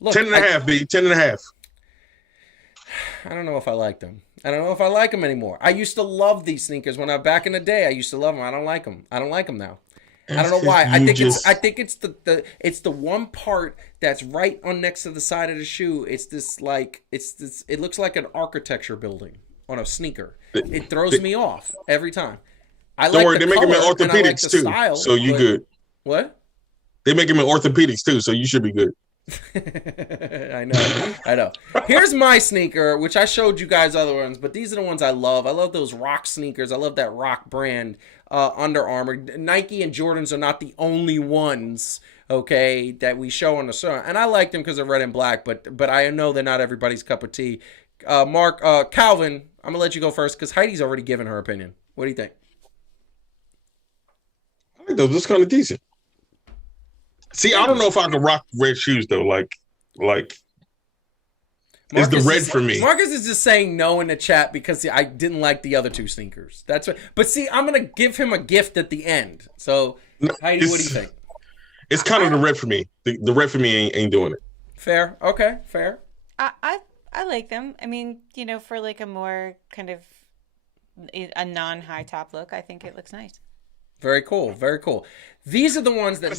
Look, 10.5, B. 10.5. I don't know if I like them. I don't know if I like them anymore. I used to love these sneakers back in the day. I used to love them. I don't like them. I don't like them now. I don't know why. I think it's the one part that's right on next to the side of the shoe. It's this. It looks like an architecture building on a sneaker. It throws me off every time. Don't worry, they make them in orthopedics too, style, so you good. What? They make them in orthopedics too, so you should be good. I know. Here's my sneaker, which I showed you guys other ones, but these are the ones I love. I love those Rock sneakers. I love that Rock brand, Under Armour. Nike and Jordans are not the only ones, okay, that we show on the show. And I like them because they're red and black, but I know they're not everybody's cup of tea. Calvin, I'm going to let you go first because Heidi's already given her opinion. What do you think? I think those kind of decent. See, I don't know if I can rock red shoes though. Like is the red for me. Marcus is just saying no in the chat because I didn't like the other two sneakers. That's what. But see, I'm gonna give him a gift at the end. So Heidi, what do you think? It's kind of the red for me. The red for me ain't doing it. Fair. Okay. Fair. I like them. I mean, for like a more kind of a non-high top look, I think it looks nice. Very cool. Very cool. These are the ones that.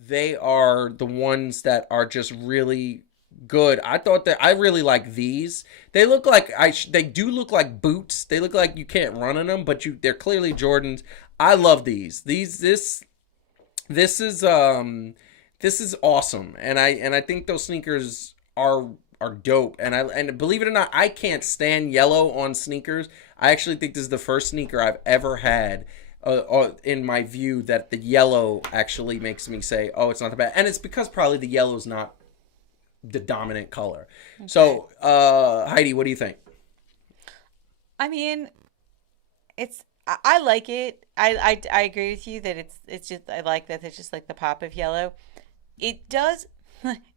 They are the ones that are just really good. I thought that I really like these. They look like they do look like boots. They look like you can't run in them, but they're clearly Jordans. I love these. This is awesome. And I think those sneakers are dope. And believe it or not, I can't stand yellow on sneakers. I actually think this is the first sneaker I've ever had in my view that the yellow actually makes me say, oh, it's not that bad. And it's because probably the yellow is not the dominant color. Okay. So, Heidi, what do you think? I mean, I like it. I agree with you that it's just, I like that it's just like the pop of yellow. It does,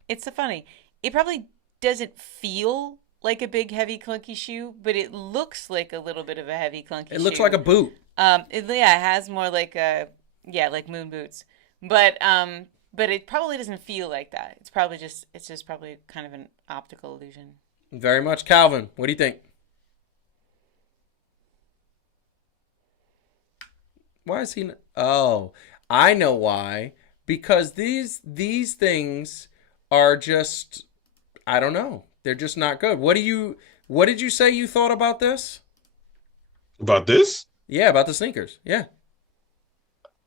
it's so funny. It probably doesn't feel like a big, heavy, clunky shoe, but it looks like a little bit of a heavy, clunky shoe. It looks like a boot. It has more like like moon boots, but it probably doesn't feel like that. It's just probably kind of an optical illusion. Very much. Calvin, what do you think? Why is he? Oh, I know why. Because these things are just, I don't know. They're just not good. What did you say you thought about this? About this? Yeah, about the sneakers. Yeah.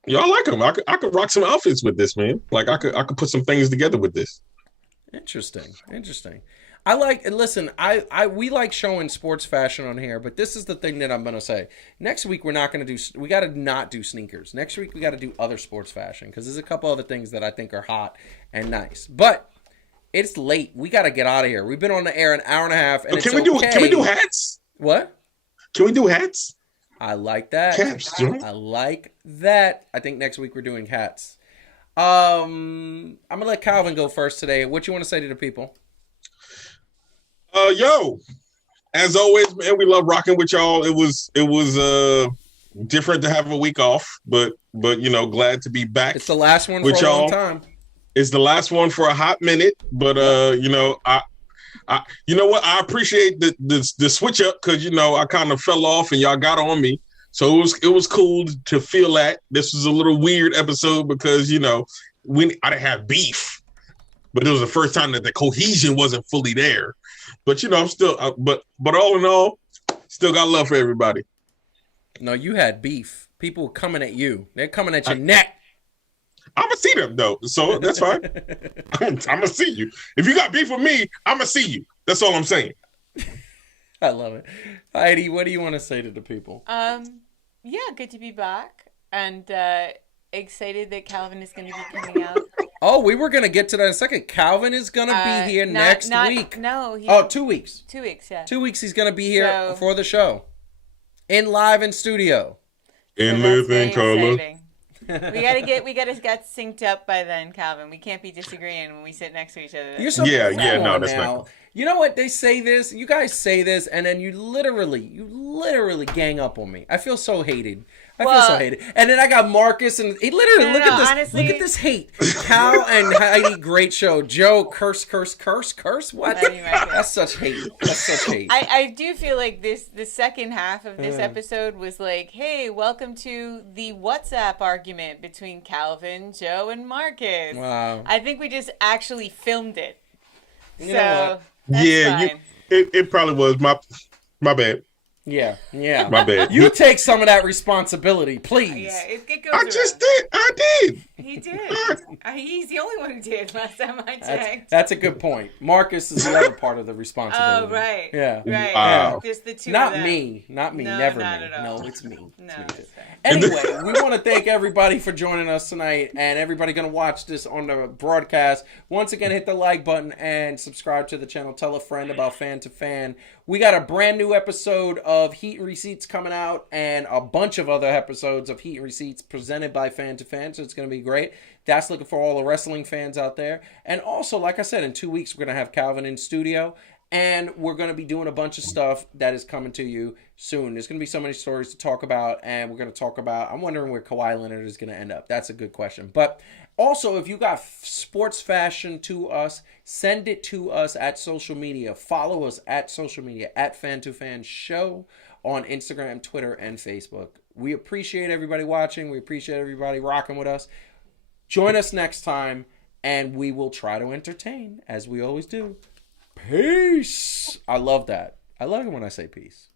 Yeah, I like them. I could rock some outfits with this, man. Like I could put some things together with this. Interesting. Listen, we like showing sports fashion on here, but this is the thing that I'm going to say. Next week, we got to not do sneakers. Next week, we got to do other sports fashion because there's a couple other things that I think are hot and nice. But it's late. We got to get out of here. We've been on the air an hour and a half. And can we do hats? What? Can we do hats? I like that. Caps, I like that. I think next week we're doing hats. I'm gonna let Calvin go first today. What you want to say to the people? Yo, as always, man, we love rocking with y'all. It was different to have a week off, but glad to be back. It's the last one for a long time. It's the last one for a hot minute, but you know what? I appreciate the switch up because I kind of fell off and y'all got on me. So it was cool to feel that. This was a little weird episode because I didn't have beef, but it was the first time that the cohesion wasn't fully there. But I'm still, but all in all, still got love for everybody. No, you had beef. People coming at you. They're coming at your neck. I'm gonna see them though, so that's fine. I'm gonna see you. If you got beef with me, I'm gonna see you. That's all I'm saying. I love it. Heidi, what do you want to say to the people? Yeah, good to be back and excited that Calvin is going to be coming out. Oh, we were going to get to that in a second. Calvin is going to be here next week. No. 2 weeks. 2 weeks, yeah. 2 weeks he's going to be here for the show. Live in studio. In living color. We gotta get synced up by then, Calvin. We can't be disagreeing when we sit next to each other. You're so no, that's not. You know what? They say this. You guys say this, and then you literally gang up on me. I feel so hated. I feel so hated. And then I got Marcus, and he literally look at this. Honestly, look at this hate. Cal and Heidi, great show. Joe, curse. What? That's such hate. I do feel like the second half of this episode was like, hey, welcome to the WhatsApp argument between Calvin, Joe, and Marcus. Wow. I think we just actually filmed it. You know what? Fine. It probably was my bad. Yeah. My bad. You take some of that responsibility, please. Yeah, it goes I around. just did. I did. He did. He's the only one who did last time I checked. That's a good point. Marcus is the other part of the responsibility. Oh, right. Yeah. Right. Wow. Just the two Not of them. me. No, Never not me. at all. No, it's me. No, It's me. it's fine. Anyway, we want to thank everybody for joining us tonight, and everybody going to watch this on the broadcast. Once again, hit the like button and subscribe to the channel. Tell a friend about Fan2Fan. We got a brand new episode of Heat and Receipts coming out, and a bunch of other episodes of Heat and Receipts presented by Fan2Fan, so it's going to be great. That's looking for all the wrestling fans out there. And also, like I said, in 2 weeks, we're going to have Calvin in studio, and we're going to be doing a bunch of stuff that is coming to you soon. There's going to be so many stories to talk about, and we're going to talk about, I'm wondering where Kawhi Leonard is going to end up. That's a good question. But also, if you got sports fashion to us, send it to us at social media. Follow us at social media, at Fan2Fan Show on Instagram, Twitter, and Facebook. We appreciate everybody watching. We appreciate everybody rocking with us. Join us next time, and we will try to entertain, as we always do. Peace. I love that. I love it when I say peace.